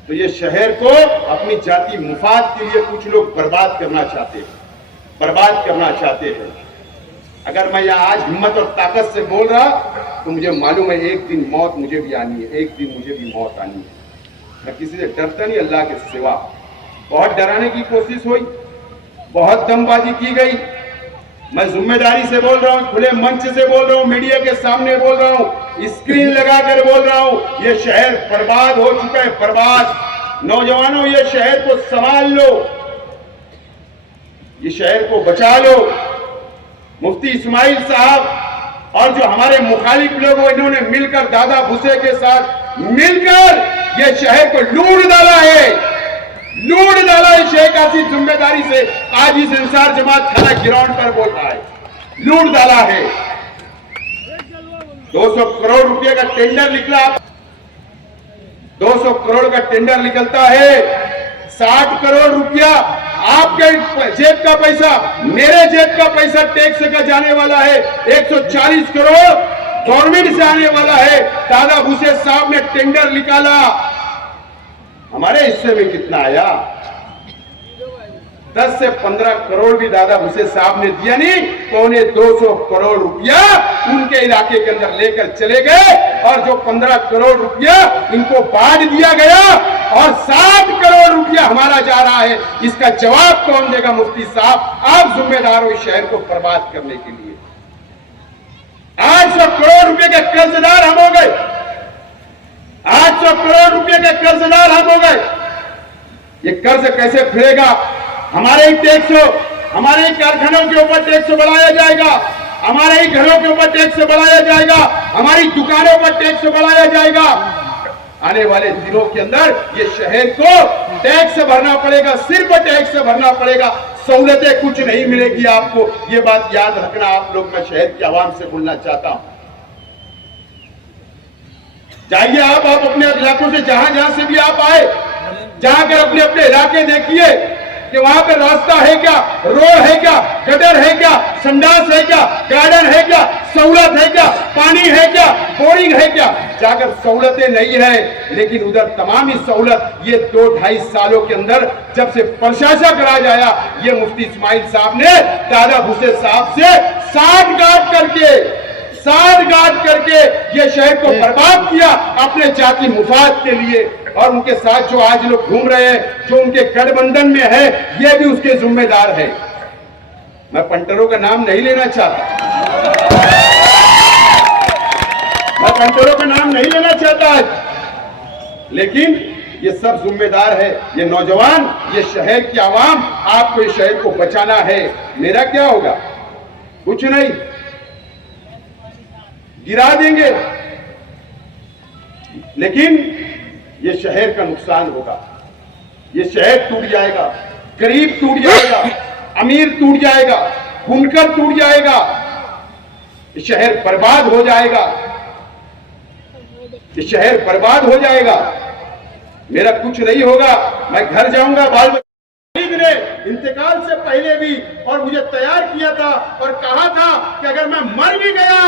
तो ये शहर को अपनी जाति मुफाद के लिए कुछ लोग बर्बाद करना चाहते हैं, बर्बाद करना चाहते हैं। अगर मैं यहां आज हिम्मत और ताकत से बोल रहा, तो मुझे मालूम है एक दिन मौत मुझे भी आनी है, एक दिन मुझे भी मौत आनी है। मैं किसी से डरता नहीं अल्लाह के सिवा। बहुत डराने की कोशिश हुई, बहुत दमबाजी की गई। मैं जिम्मेदारी से बोल रहा हूं, खुले मंच से बोल रहा हूं, मीडिया के सामने बोल रहा हूं, स्क्रीन लगाकर बोल रहा हूं, ये शहर बर्बाद हो चुका है, बर्बाद। नौजवानों, ये शहर को संभाल लो, ये शहर को बचा लो। मुफ्ती इस्माइल साहब और जो हमारे मुखालिफ लोग हो, इन्होंने मिलकर दादा भूसे के साथ मिलकर ये शहर को लूट डाला है, लूट डाला है। शेख आसिफ जिम्मेदारी से आज इस इंसार जमात खाना ग्राउंड पर बोल रहा है, लूट डाला है। 200 करोड़ रुपए का टेंडर निकला, 200 करोड़ का टेंडर निकलता है, 60 करोड़ रुपया आपके जेब का पैसा, मेरे जेब का पैसा टैक्स का जाने वाला है, 140 करोड़ गवर्नमेंट से आने वाला है। दादा भूसे साहब ने टेंडर निकाला, हमारे हिस्से में कितना आया? 10 से 15 करोड़ भी दादा भूसे साहब ने दिया नहीं, 250 करोड़ रुपया उनके इलाके के अंदर लेकर चले गए, और जो 15 करोड़ रुपया इनको बांट दिया गया, और 60 करोड़ रुपया हमारा जा रहा है। इसका जवाब कौन देगा? मुफ्ती साहब, आप जिम्मेदार हो इस शहर को बर्बाद करने के लिए। 800 करोड़ रुपए के कर्जदार हम हो गए, 800 करोड़ रुपए के कर्जदार हम हो गए। ये कर्ज कैसे फिरेगा? हमारे ही टैक्स, हमारे ही कारखानों के ऊपर टैक्स बढ़ाया जाएगा, हमारे ही घरों के ऊपर टैक्स बढ़ाया जाएगा, हमारी दुकानों पर टैक्स बढ़ाया जाएगा। आने वाले दिनों के अंदर ये शहर को टैक्स भरना पड़ेगा, सिर्फ टैक्स भरना पड़ेगा, सहूलतें कुछ नहीं मिलेगी आपको। ये बात याद रखना आप लोग। मैं शहर की आवाम से बोलना चाहता हूं, जाइए आप अपने इलाकों से, जहां जहां से भी आप आए, जाकर अपने अपने इलाके देखिए कि वहां पे रास्ता है क्या, रोड है क्या, गटर है क्या, संडास है क्या, गार्डन है क्या, सहूलत है क्या, पानी है क्या, बोरिंग है क्या? जाकर सहूलतें नहीं है, लेकिन उधर तमाम ही सहूलत ये 2-2.5 सालों के अंदर जब से प्रशासन करा जाया, ये मुफ्ती इस्माइल साहब ने दादा भूसे साहब से साठ करके ये शहर को बर्बाद किया अपने जाति मुफाद के लिए। और उनके साथ जो आज लोग घूम रहे हैं, जो उनके गठबंधन में है, ये भी उसके जिम्मेदार है। मैं पंटरों का नाम नहीं लेना चाहता, मैं पंटरों का नाम नहीं लेना चाहता आज, लेकिन ये सब जिम्मेदार है। ये नौजवान, ये शहर की आवाम, आपको इस शहर को बचाना है। मेरा क्या होगा? कुछ नहीं, गिरा देंगे, लेकिन ये शहर का नुकसान होगा। ये शहर टूट जाएगा, गरीब टूट जाएगा, अमीर टूट जाएगा, बुनकर टूट जाएगा, ये शहर बर्बाद हो जाएगा, ये शहर बर्बाद हो जाएगा। मेरा कुछ नहीं होगा, मैं घर जाऊंगा बाल बच्चे खरीदने, इंतकाल से पहले भी, और मुझे तैयार किया था और कहा था कि अगर मैं मर भी गया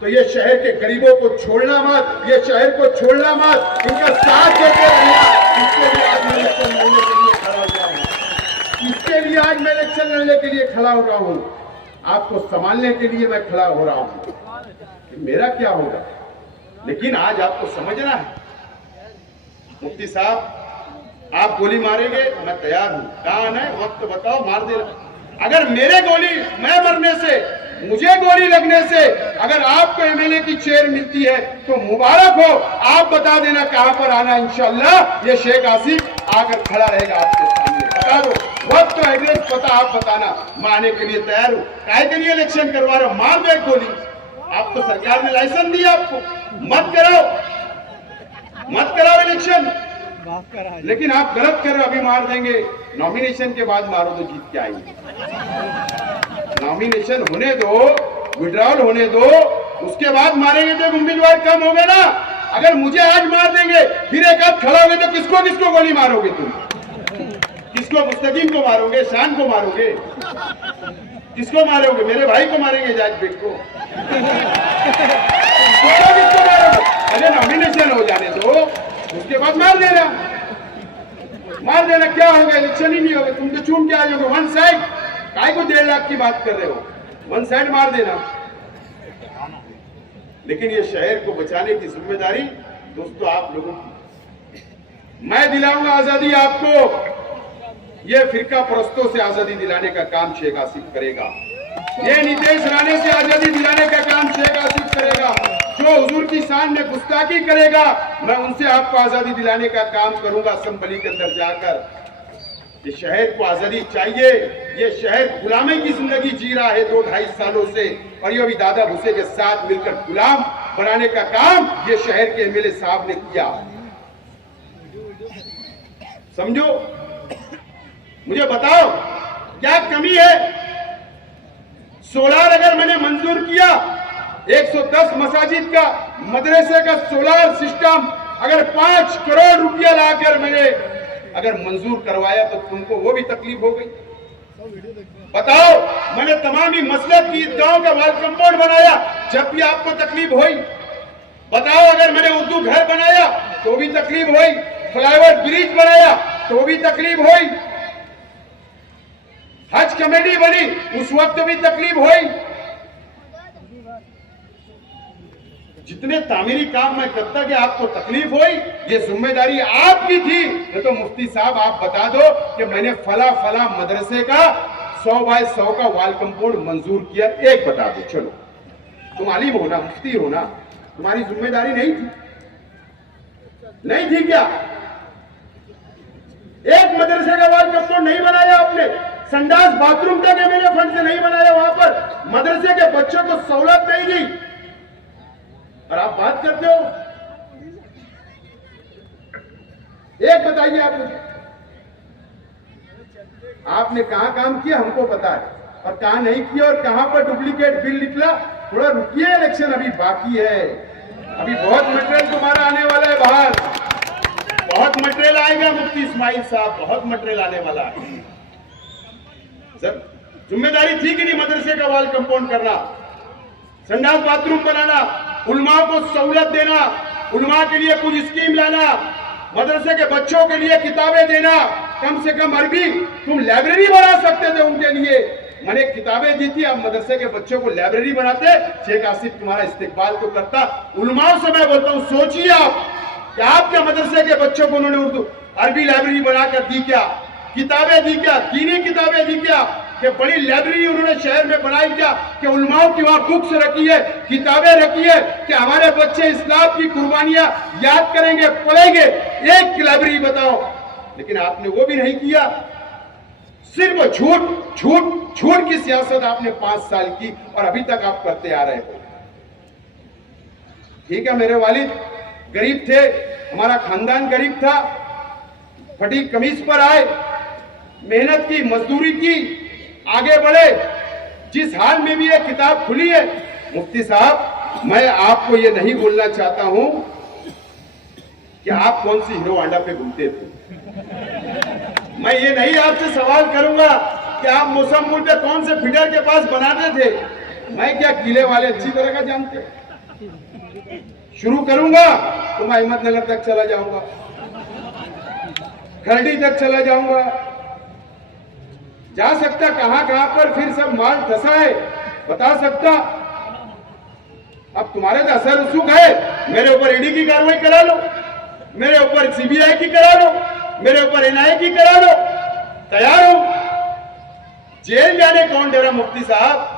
तो ये शहर के गरीबों को छोड़ना मत, ये शहर को छोड़ना मत, इनका साथ देते रहना। इसके लिए आज मैं इलेक्शन लड़ने के लिए खड़ा हो रहा हूं, आपको संभालने के लिए मैं खड़ा हो रहा हूं कि मेरा क्या होगा। लेकिन आज आपको समझना है, मुफ्ती साहब आप गोली मारेंगे मैं तैयार हूं, कहां है वक्त बताओ, मार देना। अगर मेरे गोली, मैं मरने से, मुझे गोली लगने से अगर आपको एमएलए की चेयर मिलती है तो मुबारक हो, आप बता देना कहां पर आना, इंशाल्लाह ये शेख आसिफ आकर खड़ा रहेगा आपके सामने। बता दो वक्त, एड्रेस पता आप बताना, मैं आने के लिए तैयार हूं। काहे के लिए इलेक्शन करवा रहे हो, मार दो एक गोली। आप तो सरकार ने लाइसेंस दिया आपको, मत कराओ इलेक्शन, लेकिन आप गलत कर रहे हो। अभी मार देंगे, नॉमिनेशन के बाद मारो तो जीत के आएंगे। नॉमिनेशन होने दो, विड्रॉल होने दो, उसके बाद मारेंगे तो उम्मीदवार कम हो गए ना। अगर मुझे आज मार देंगे फिर एक आध खड़ा होगे तो किसको किसको गोली मारोगे तुम? किसको? मुस्तकीम को मारोगे, शान को मारोगे, किसको मारोगे? मेरे भाई को मारेंगे, जाज बेग को, किसको मारोगे? अरे नॉमिनेशन हो जाने दो, उसके बाद मार देना। क्या होगा? इलेक्शन ही नहीं होगा, तुम तो चूम के आ जाओगे। वन साइड काय को 1.5 लाख की बात कर रहे हो, वन साइड मार देना। लेकिन ये शहर को बचाने की जिम्मेदारी दोस्तों आप लोगों की। मैं दिलाऊंगा आजादी आपको, ये फिरका परस्तों से आजादी दिलाने का काम शेख आसिफ करेगा। ये नितेश राणे से आजादी दिलाने का काम शेख आसिफ करेगा। जो हुजूर की शान में गुस्ताखी करेगा, मैं उनसे आपको आजादी दिलाने का काम करूंगा असेंबली के अंदर जाकर। ये शहर को आजादी चाहिए, ये शहर गुलामी की जिंदगी जी रहा है 2-2.5 सालों से, और ये भी दादा भूसे के साथ मिलकर गुलाम बनाने का काम ये शहर के एमएलए साहब ने किया। समझो, मुझे बताओ क्या कमी है? सोलार अगर मैंने मंजूर किया, 110 मसाजिद का, मदरसे का सोलार सिस्टम अगर 5 करोड़ रुपया लाकर मैंने अगर मंजूर करवाया तो तुमको वो भी तकलीफ हो गई? बताओ, मैंने तमामी मसलक की ईदगाहों का वाल कंपाउंड बनाया, जब भी आपको तकलीफ हुई? बताओ, अगर मैंने उर्दू घर बनाया तो भी तकलीफ हुई, फ्लाईओवर ब्रिज बनाया तो भी तकलीफ हुई, हज कमेटी बनी उस वक्त भी तकलीफ हुई। जितने तामीरी काम मैं करता कि आपको तकलीफ हुई, ये जिम्मेदारी आपकी थी। तो मुफ्ती साहब आप बता दो कि मैंने फला फला मदरसे का 100 बाय 100 का वाल कंपाउंड मंजूर किया, एक बता दो। चलो, तुम आलिम हो ना, मुफ्ती हो ना, तुम्हारी जिम्मेदारी नहीं थी? नहीं थी क्या? एक मदरसे का वाल कंपाउंड नहीं बनाया आपने? संडास बाथरूम तक एमएलए फंड से नहीं बनाया, वहां पर मदरसे के बच्चों को सहूलत नहीं दी, और आप बात करते हो? एक बताइए आप मुझे, आपने कहां काम किया हमको पता है, और कहां नहीं किया, और कहां पर डुप्लीकेट बिल निकला। थोड़ा रुकिए, इलेक्शन अभी बाकी है, अभी बहुत मटेरियल तुम्हारा आने वाला है बाहर, बहुत मटेरियल आएगा मुफ्ती इस्माइल साहब, बहुत मटेरियल आने वाला है। सर, जिम्मेदारी थी कि नहीं मदरसे का वाल कंपाउंड करना, संडास बाथरूम बनाना, उलमा को सहूलत देना, उलमा के लिए कुछ स्कीम लाना, मदरसे के बच्चों के लिए किताबें देना, कम से कम अरबी तुम लाइब्रेरी बना सकते थे उनके लिए। मैंने किताबें दी थी, आप मदरसे के बच्चों को लाइब्रेरी बनाते, शेख आसिफ तुम्हारा इस्तेकबाल तो करता। उलमाओं से मैं बोलता हूं, सोचिए आप कि आपके मदरसे के बच्चों को उन्होंने उर्दू अरबी लाइब्रेरी बनाकर दी क्या? किताबें दी क्या? दीनी किताबें दी क्या? कि बड़ी लाइब्रेरी उन्होंने शहर में बनाई क्या? कि उलमाओं की वहां बुक्स रखी है, किताबें रखी है, कि हमारे बच्चे इस्लाम की कुर्बानियां याद करेंगे, पढ़ेंगे। एक लाइब्रेरी बताओ, लेकिन आपने वो भी नहीं किया। सिर्फ झूठ झूठ झूठ की सियासत आपने 5 साल की, और अभी तक आप करते आ रहे हो। ठीक है, मेरे वालिद गरीब थे, हमारा खानदान गरीब था, फटी कमीज पर आए, मेहनत की, मजदूरी की, आगे बढ़े। जिस हाल में भी ये किताब खुली है, मुफ्ती साहब मैं आपको ये नहीं बोलना चाहता हूं कि आप कौन सी हीरो होंडा पे घूमते थे। मैं ये नहीं आपसे सवाल करूंगा कि आप मुसम्मुल पे कौन से फीडर के पास बनाते थे। मैं क्या किले वाले अच्छी तरह का जानते। शुरू करूंगा तो मैं अहमदनगर तक चला जाऊंगा, खरड़ी तक चला जाऊंगा, जा सकता कहां कहां पर फिर सब माल फंसा है बता सकता। अब तुम्हारे तो असर उसुक है, मेरे ऊपर ईडी की कार्रवाई करा लो, मेरे ऊपर सीबीआई की करा लो, मेरे ऊपर एनआईए की करा लो, तैयार हूं। जेल जाने कौन डरा मुफ्ती साहब?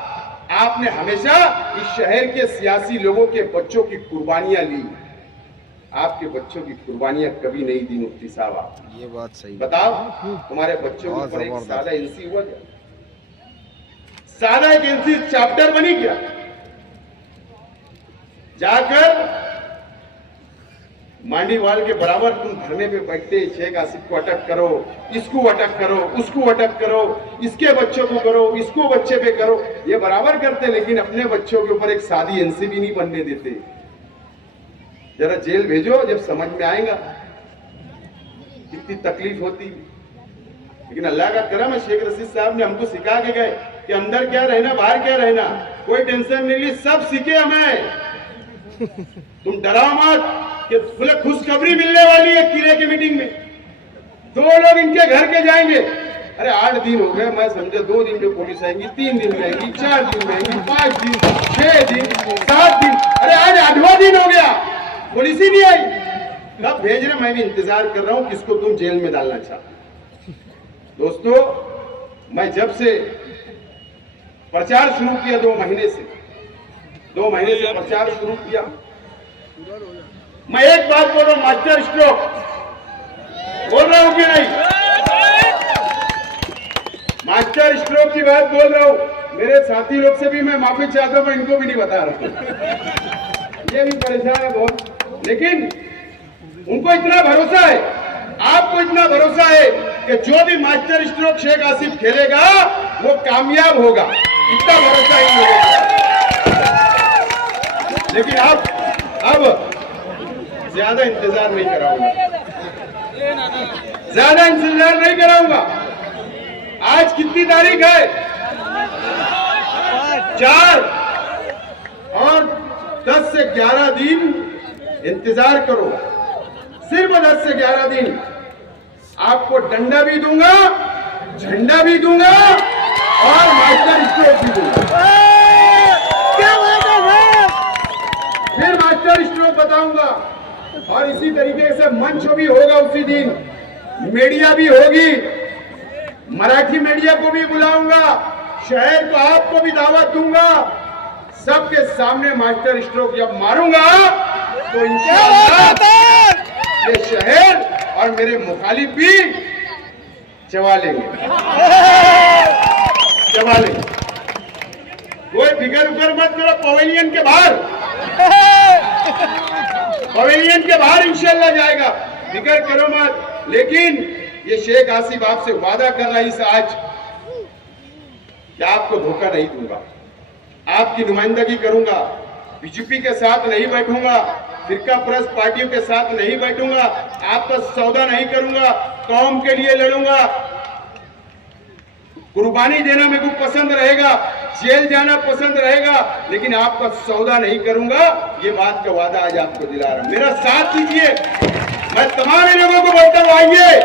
आपने हमेशा इस शहर के सियासी लोगों के बच्चों की कुर्बानियां ली, आपके बच्चों की कुर्बानियां कभी नहीं दी मुफ्ती साहब। आप ये बात सही। बताओ तुम्हारे बच्चों के ऊपर एक सादा एनसी हुआ क्या? सादा एक एनसी चैप्टर बनी क्या? जाकर मांडीवाल के बराबर तुम धरने पे बैठते, शेख आसिफ को अटक करो, इसको अटक करो, उसको अटक करो, इसके बच्चों को करो, इसको बच्चे पे करो, ये बराबर करते, लेकिन अपने बच्चों के ऊपर एक सादी एनसी भी नहीं बनने देते। जरा जेल भेजो, जब समझ में आएगा कितनी तकलीफ होती। लेकिन अल्लाह का करम है, शेख रशीद साहब ने हमको सिखा के गए कि अंदर क्या रहना बाहर क्या रहना, कोई टेंशन नहीं ली, सब सीखे हमें। तुम डराओ मत कि बोले खुशखबरी मिलने वाली है किले की मीटिंग में, 2 लोग इनके घर के जाएंगे। अरे 8 दिन हो गए, मैं समझे 2 दिन में पुलिस आएंगी, 3 दिन में आएंगी, 4 दिन में आएंगी, 5 दिन, 6 दिन, 7 दिन, अरे आज 8वां दिन हो गया, पुलिस ही नहीं आई। कब भेज रहे? मैं भी इंतजार कर रहा हूं किसको तुम जेल में डालना चाहते। दोस्तों, मैं जब से प्रचार शुरू किया 2 महीने से प्रचार शुरू किया, मैं एक बात बोल रहा हूं, मास्टर स्ट्रोक बोल रहा हूं कि नहीं? मास्टर स्ट्रोक की बात बोल रहा हूं। मेरे साथी लोग से भी मैं माफी चाहता हूं, मैं इनको भी नहीं बता रहा, ये भी परेशान है बहुत। लेकिन उनको इतना भरोसा है, आपको इतना भरोसा है कि जो भी मास्टर स्ट्रोक शेख आसिफ खेलेगा वो कामयाब होगा, इतना भरोसा ही होगा। लेकिन अब ज्यादा इंतजार नहीं कराऊंगा, ज्यादा इंतजार नहीं कराऊंगा। आज कितनी तारीख है? 4 और 10 से 11 दिन इंतजार करो, सिर्फ 10 से 11 दिन। आपको डंडा भी दूंगा, झंडा भी दूंगा और मास्टर स्ट्रोक भी दूंगा। फिर मास्टर स्ट्रोक बताऊंगा। और इसी तरीके से मंच भी होगा उसी दिन, मीडिया भी होगी, मराठी मीडिया को भी बुलाऊंगा, शहर को आपको भी दावत दूंगा। सबके सामने मास्टर स्ट्रोक जब मारूंगा तो इंशाअल्लाह ये शहर और मेरे मुखालिफ भी चबा लेंगे। कोई फिकर उकर मत करो, पवेलियन के बाहर इंशाअल्लाह जाएगा, फिकर करो मत। लेकिन ये शेख आसिफ आपसे वादा कर रहा है इस आज कि आपको धोखा नहीं दूंगा, आपकी नुमाइंदगी करूंगा, बीजेपी के साथ नहीं बैठूंगा, फिरका परस्त पार्टियों के साथ नहीं बैठूंगा, आपका सौदा नहीं करूंगा, कौम के लिए लड़ूंगा, कुर्बानी देना मेरे को पसंद रहेगा, जेल जाना पसंद रहेगा, लेकिन आपका सौदा नहीं करूंगा। ये बात का वादा आज आपको दिला रहा हूं, मेरा साथ दीजिए। मैं तमाम लोगों को बोलता हूं, आइए,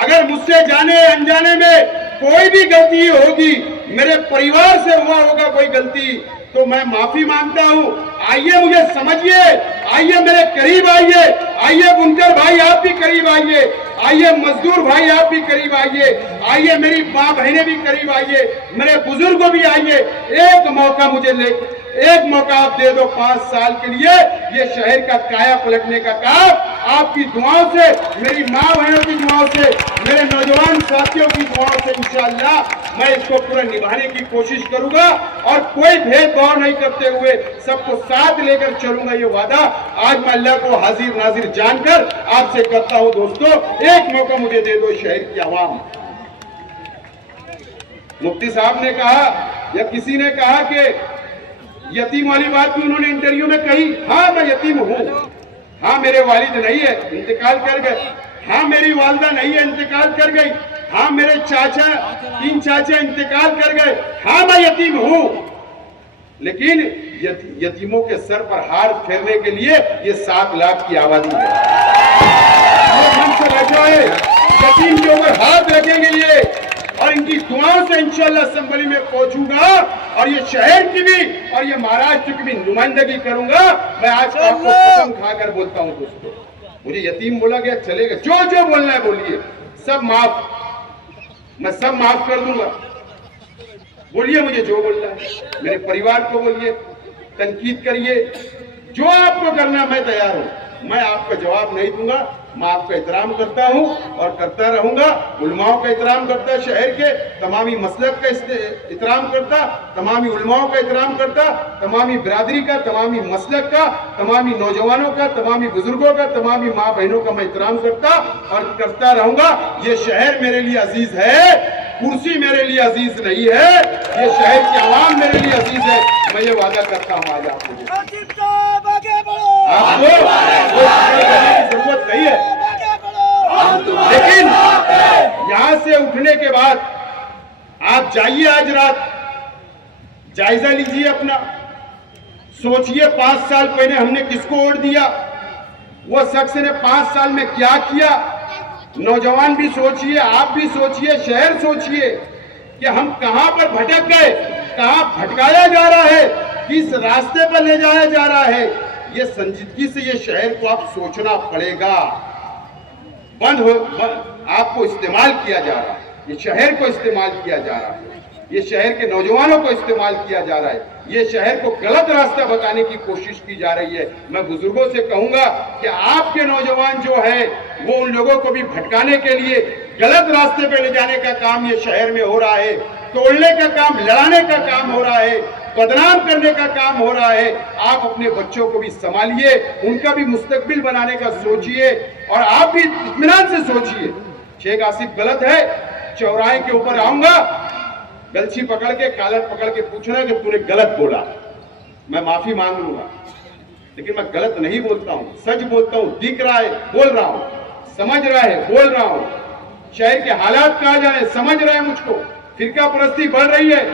अगर मुझसे जाने अनजाने में कोई भी गलती होगी, मेरे परिवार से हुआ होगा कोई गलती, तो मैं माफी मांगता हूं। आइए मुझे समझिए, आइए मेरे करीब आइए, आइए बुनकर भाई आप भी करीब आइए, आइए मजदूर भाई आप भी करीब आइए, आइए मेरी माँ बहनें भी करीब आइए, मेरे बुजुर्ग भी आइए। एक मौका मुझे एक मौका आप दे दो 5 साल के लिए, ये शहर का काया पलटने का काम आपकी दुआओं से, मेरी माँ बहनों की दुआओं से, मेरे नौजवान साथियों की दुआओं से इंशाअल्लाह मैं इसको पूरा निभाने की कोशिश करूंगा और कोई भेदभाव नहीं करते हुए सबको साथ लेकर चलूंगा। ये वादा आज मैं अल्लाह को हाजिर नाजिर जानकर आपसे करता हूं। दोस्तों, एक मौका मुझे दे दो शहर की आवाम। मुफ्ती साहब ने कहा या किसी ने कहा कि यतीम वाली बात भी उन्होंने इंटरव्यू में कही। हाँ, मैं यतीम हूँ, हाँ मेरे वालिद नहीं है, इंतकाल कर गए, हाँ मेरी वालदा नहीं है, इंतकाल कर गई, हाँ मेरे चाचा 3 चाचा इंतकाल कर गए, हाँ मैं यतीम हूं, लेकिन यतीमों के सर पर हाथ फेरने के लिए ये 7 लाख की आबादी है। ये मन से बैठा है यतीम के ऊपर हाथ रखने के लिए, और इनकी दुआओं से इंशाल्लाह असेंबली में पहुंचूंगा और ये शहर की भी और ये महाराष्ट्र की भी नुमाइंदगी करूंगा। मैं आज आपको कसम खाकर बोलता हूं दोस्तों, मुझे यतीम बोला गया चलेगा, जो जो बोलना है बोलिए, सब माफ, मैं सब माफ कर दूंगा। बोलिए मुझे जो बोलना है, मेरे परिवार को बोलिए, तनकीद करिए, जो आपको करना मैं तैयार हूं। मैं आपका जवाब नहीं दूंगा, मैं आपका एहतराम करता हूं और करता रहूंगा। उलमाओं का एहतराम करता, शहर के तमामी मसलक का एहतराम करता, तमामी उलमाओं का एहतराम करता, तमामी बिरादरी का, तमामी मसलक का, तमामी नौजवानों का, तमामी बुजुर्गों का, तमामी माँ बहनों का मैं एहतराम करता और करता रहूंगा। ये शहर मेरे लिए अजीज है, कुर्सी मेरे लिए अजीज नहीं है, ये शहर की आवाम मेरे लिए अजीज है। मैं ये वादा करता हूँ आज आपको जरूरत नहीं है, लेकिन यहां से उठने के बाद आप जाइए, आज रात जायजा लीजिए अपना, सोचिए 5 साल पहले हमने किसको वोट दिया, वो शख्स ने 5 साल में क्या किया। नौजवान भी सोचिए, आप भी सोचिए, शहर सोचिए कि हम कहां पर भटक गए, कहां भटकाया जा रहा है, किस रास्ते पर ले जाया जा रहा है। ये संजीदगी से ये शहर को आप सोचना पड़ेगा। आपको इस्तेमाल किया जा रहा है, ये शहर को इस्तेमाल किया जा रहा है, ये शहर के नौजवानों को इस्तेमाल किया जा रहा है, ये शहर को गलत रास्ता बताने की कोशिश की जा रही है। मैं बुजुर्गों से कहूंगा कि आपके नौजवान जो है वो उन लोगों को भी भटकाने के लिए गलत रास्ते पे ले जाने का काम ये शहर में हो रहा है, तोड़ने का काम, लड़ाने का काम हो रहा है, बदनाम करने का काम हो रहा है। आप अपने बच्चों को भी संभालिए, उनका भी मुस्तकबिल बनाने का सोचिए और आप भी इत्मीनान से सोचिए। शेख आसिफ गलत है, चौराहे के ऊपर आऊंगा, गलछी पकड़ के, कॉलर पकड़ के पूछना कि तूने गलत बोला, मैं माफी मांग लूंगा, लेकिन मैं गलत नहीं बोलता हूं, सच बोलता हूं। दिख रहा है बोल रहा हूं, समझ रहा है बोल रहा हूं। शहर के हालात कहा जाए समझ रहे हैं मुझको, फिरका परस्ती बढ़ रही है,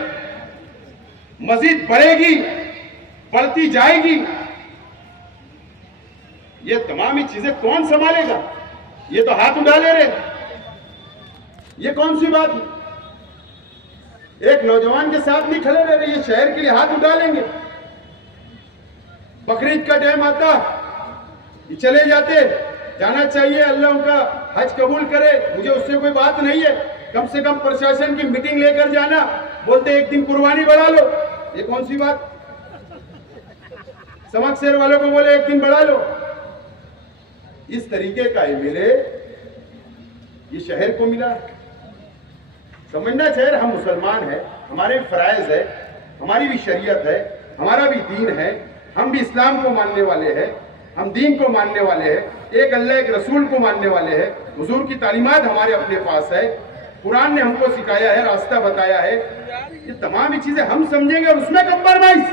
मजीद बढ़ेगी, बढ़ती जाएगी। ये तमाम ही चीजें कौन संभालेगा? ये तो हाथ उठा ले रहे, ये कौन सी बात है? एक नौजवान के साथ नहीं खड़े रह रहे, ये शहर के लिए हाथ उठा लेंगे। बकरीद का टाइम आता, ये चले जाते, जाना चाहिए, अल्लाह उनका हज कबूल करे, मुझे उससे कोई बात नहीं है। कम से कम प्रशासन की मीटिंग लेकर जाना, बोलते एक दिन कुर्बानी बढ़ा लो, ये कौन सी बात? समझ शेर वालों को बोले एक दिन बढ़ा लो, इस तरीके का एमएलए ये शहर को मिला। समझना चाहिए हम मुसलमान हैं, हमारे भी फराइज है, हमारी भी शरीयत है, हमारा भी दीन है, हम भी इस्लाम को मानने वाले हैं, हम दीन को मानने वाले हैं, एक अल्लाह एक रसूल को मानने वाले हैं। हुजूर की तालीमात हमारे अपने पास है, कुरान ने हमको सिखाया है, रास्ता बताया है। ये तमाम ही चीजें हम समझेंगे और उसमें कंप्रोमाइज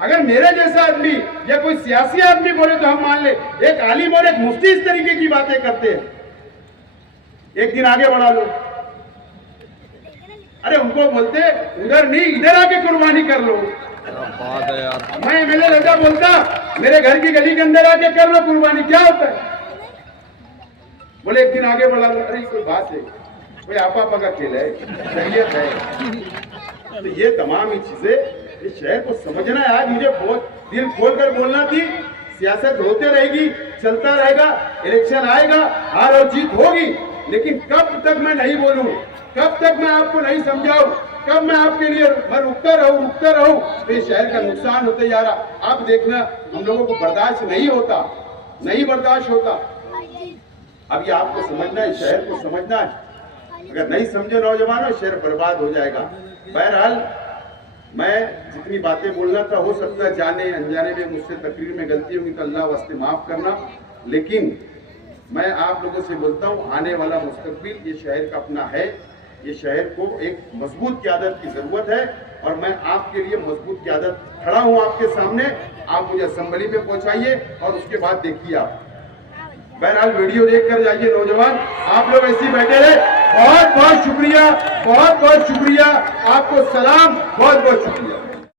अगर मेरे जैसा आदमी या कोई सियासी आदमी बोले तो हम मान ले। एक आलिम और एक मुफ्ती इस तरीके की बातें करते हैं, एक दिन आगे बढ़ा लो, अरे उनको बोलते उधर नहीं इधर आके कुर्बानी कर लो। बात है यार, मैं एमएलए रहता बोलता मेरे घर की गली के अंदर आके कर लो कुर्बानी, क्या होता है? बोले एक दिन आगे बढ़ा लो। अरे कोई बात है, कोई आपा का खेल है, शरीयत है। तो ये तमाम ही चीजें इस शहर को समझना है। आज मुझे बहुत दिल खोलकर बोलना थी, सियासत होते रहेगी, चलता रहेगा, इलेक्शन आएगा, हार और जीत होगी, लेकिन कब तक मैं नहीं बोलूं, कब तक मैं आपको नहीं समझाऊं, कब मैं आपके लिए मैं रुकता रहूं, तो इस शहर का नुकसान होते जा रहा। आप देखना हम लोगों को बर्दाश्त नहीं होता, नहीं बर्दाश्त होता। अब ये आपको समझना है, शहर को समझना है। अगर नहीं समझे नौजवानों, शहर बर्बाद हो जाएगा। बहरहाल मैं जितनी बातें बोलना था, हो सकता है जाने अनजाने में मुझसे तकरीर में गलती होगी तो अल्लाह वास्ते माफ करना, लेकिन मैं आप लोगों से बोलता हूँ आने वाला मुस्तकबिल ये शहर का अपना है। ये शहर को एक मजबूत क़यादत की जरूरत है और मैं आपके लिए मजबूत क़यादत खड़ा हूँ आपके सामने। आप मुझे असेंबली में पहुंचाइए और उसके बाद देखिए आप। बहरहाल वीडियो देख कर जाइए नौजवान, आप लोग ऐसे बैठे रहे। बहुत बहुत शुक्रिया, बहुत बहुत शुक्रिया, आपको सलाम, बहुत बहुत शुक्रिया।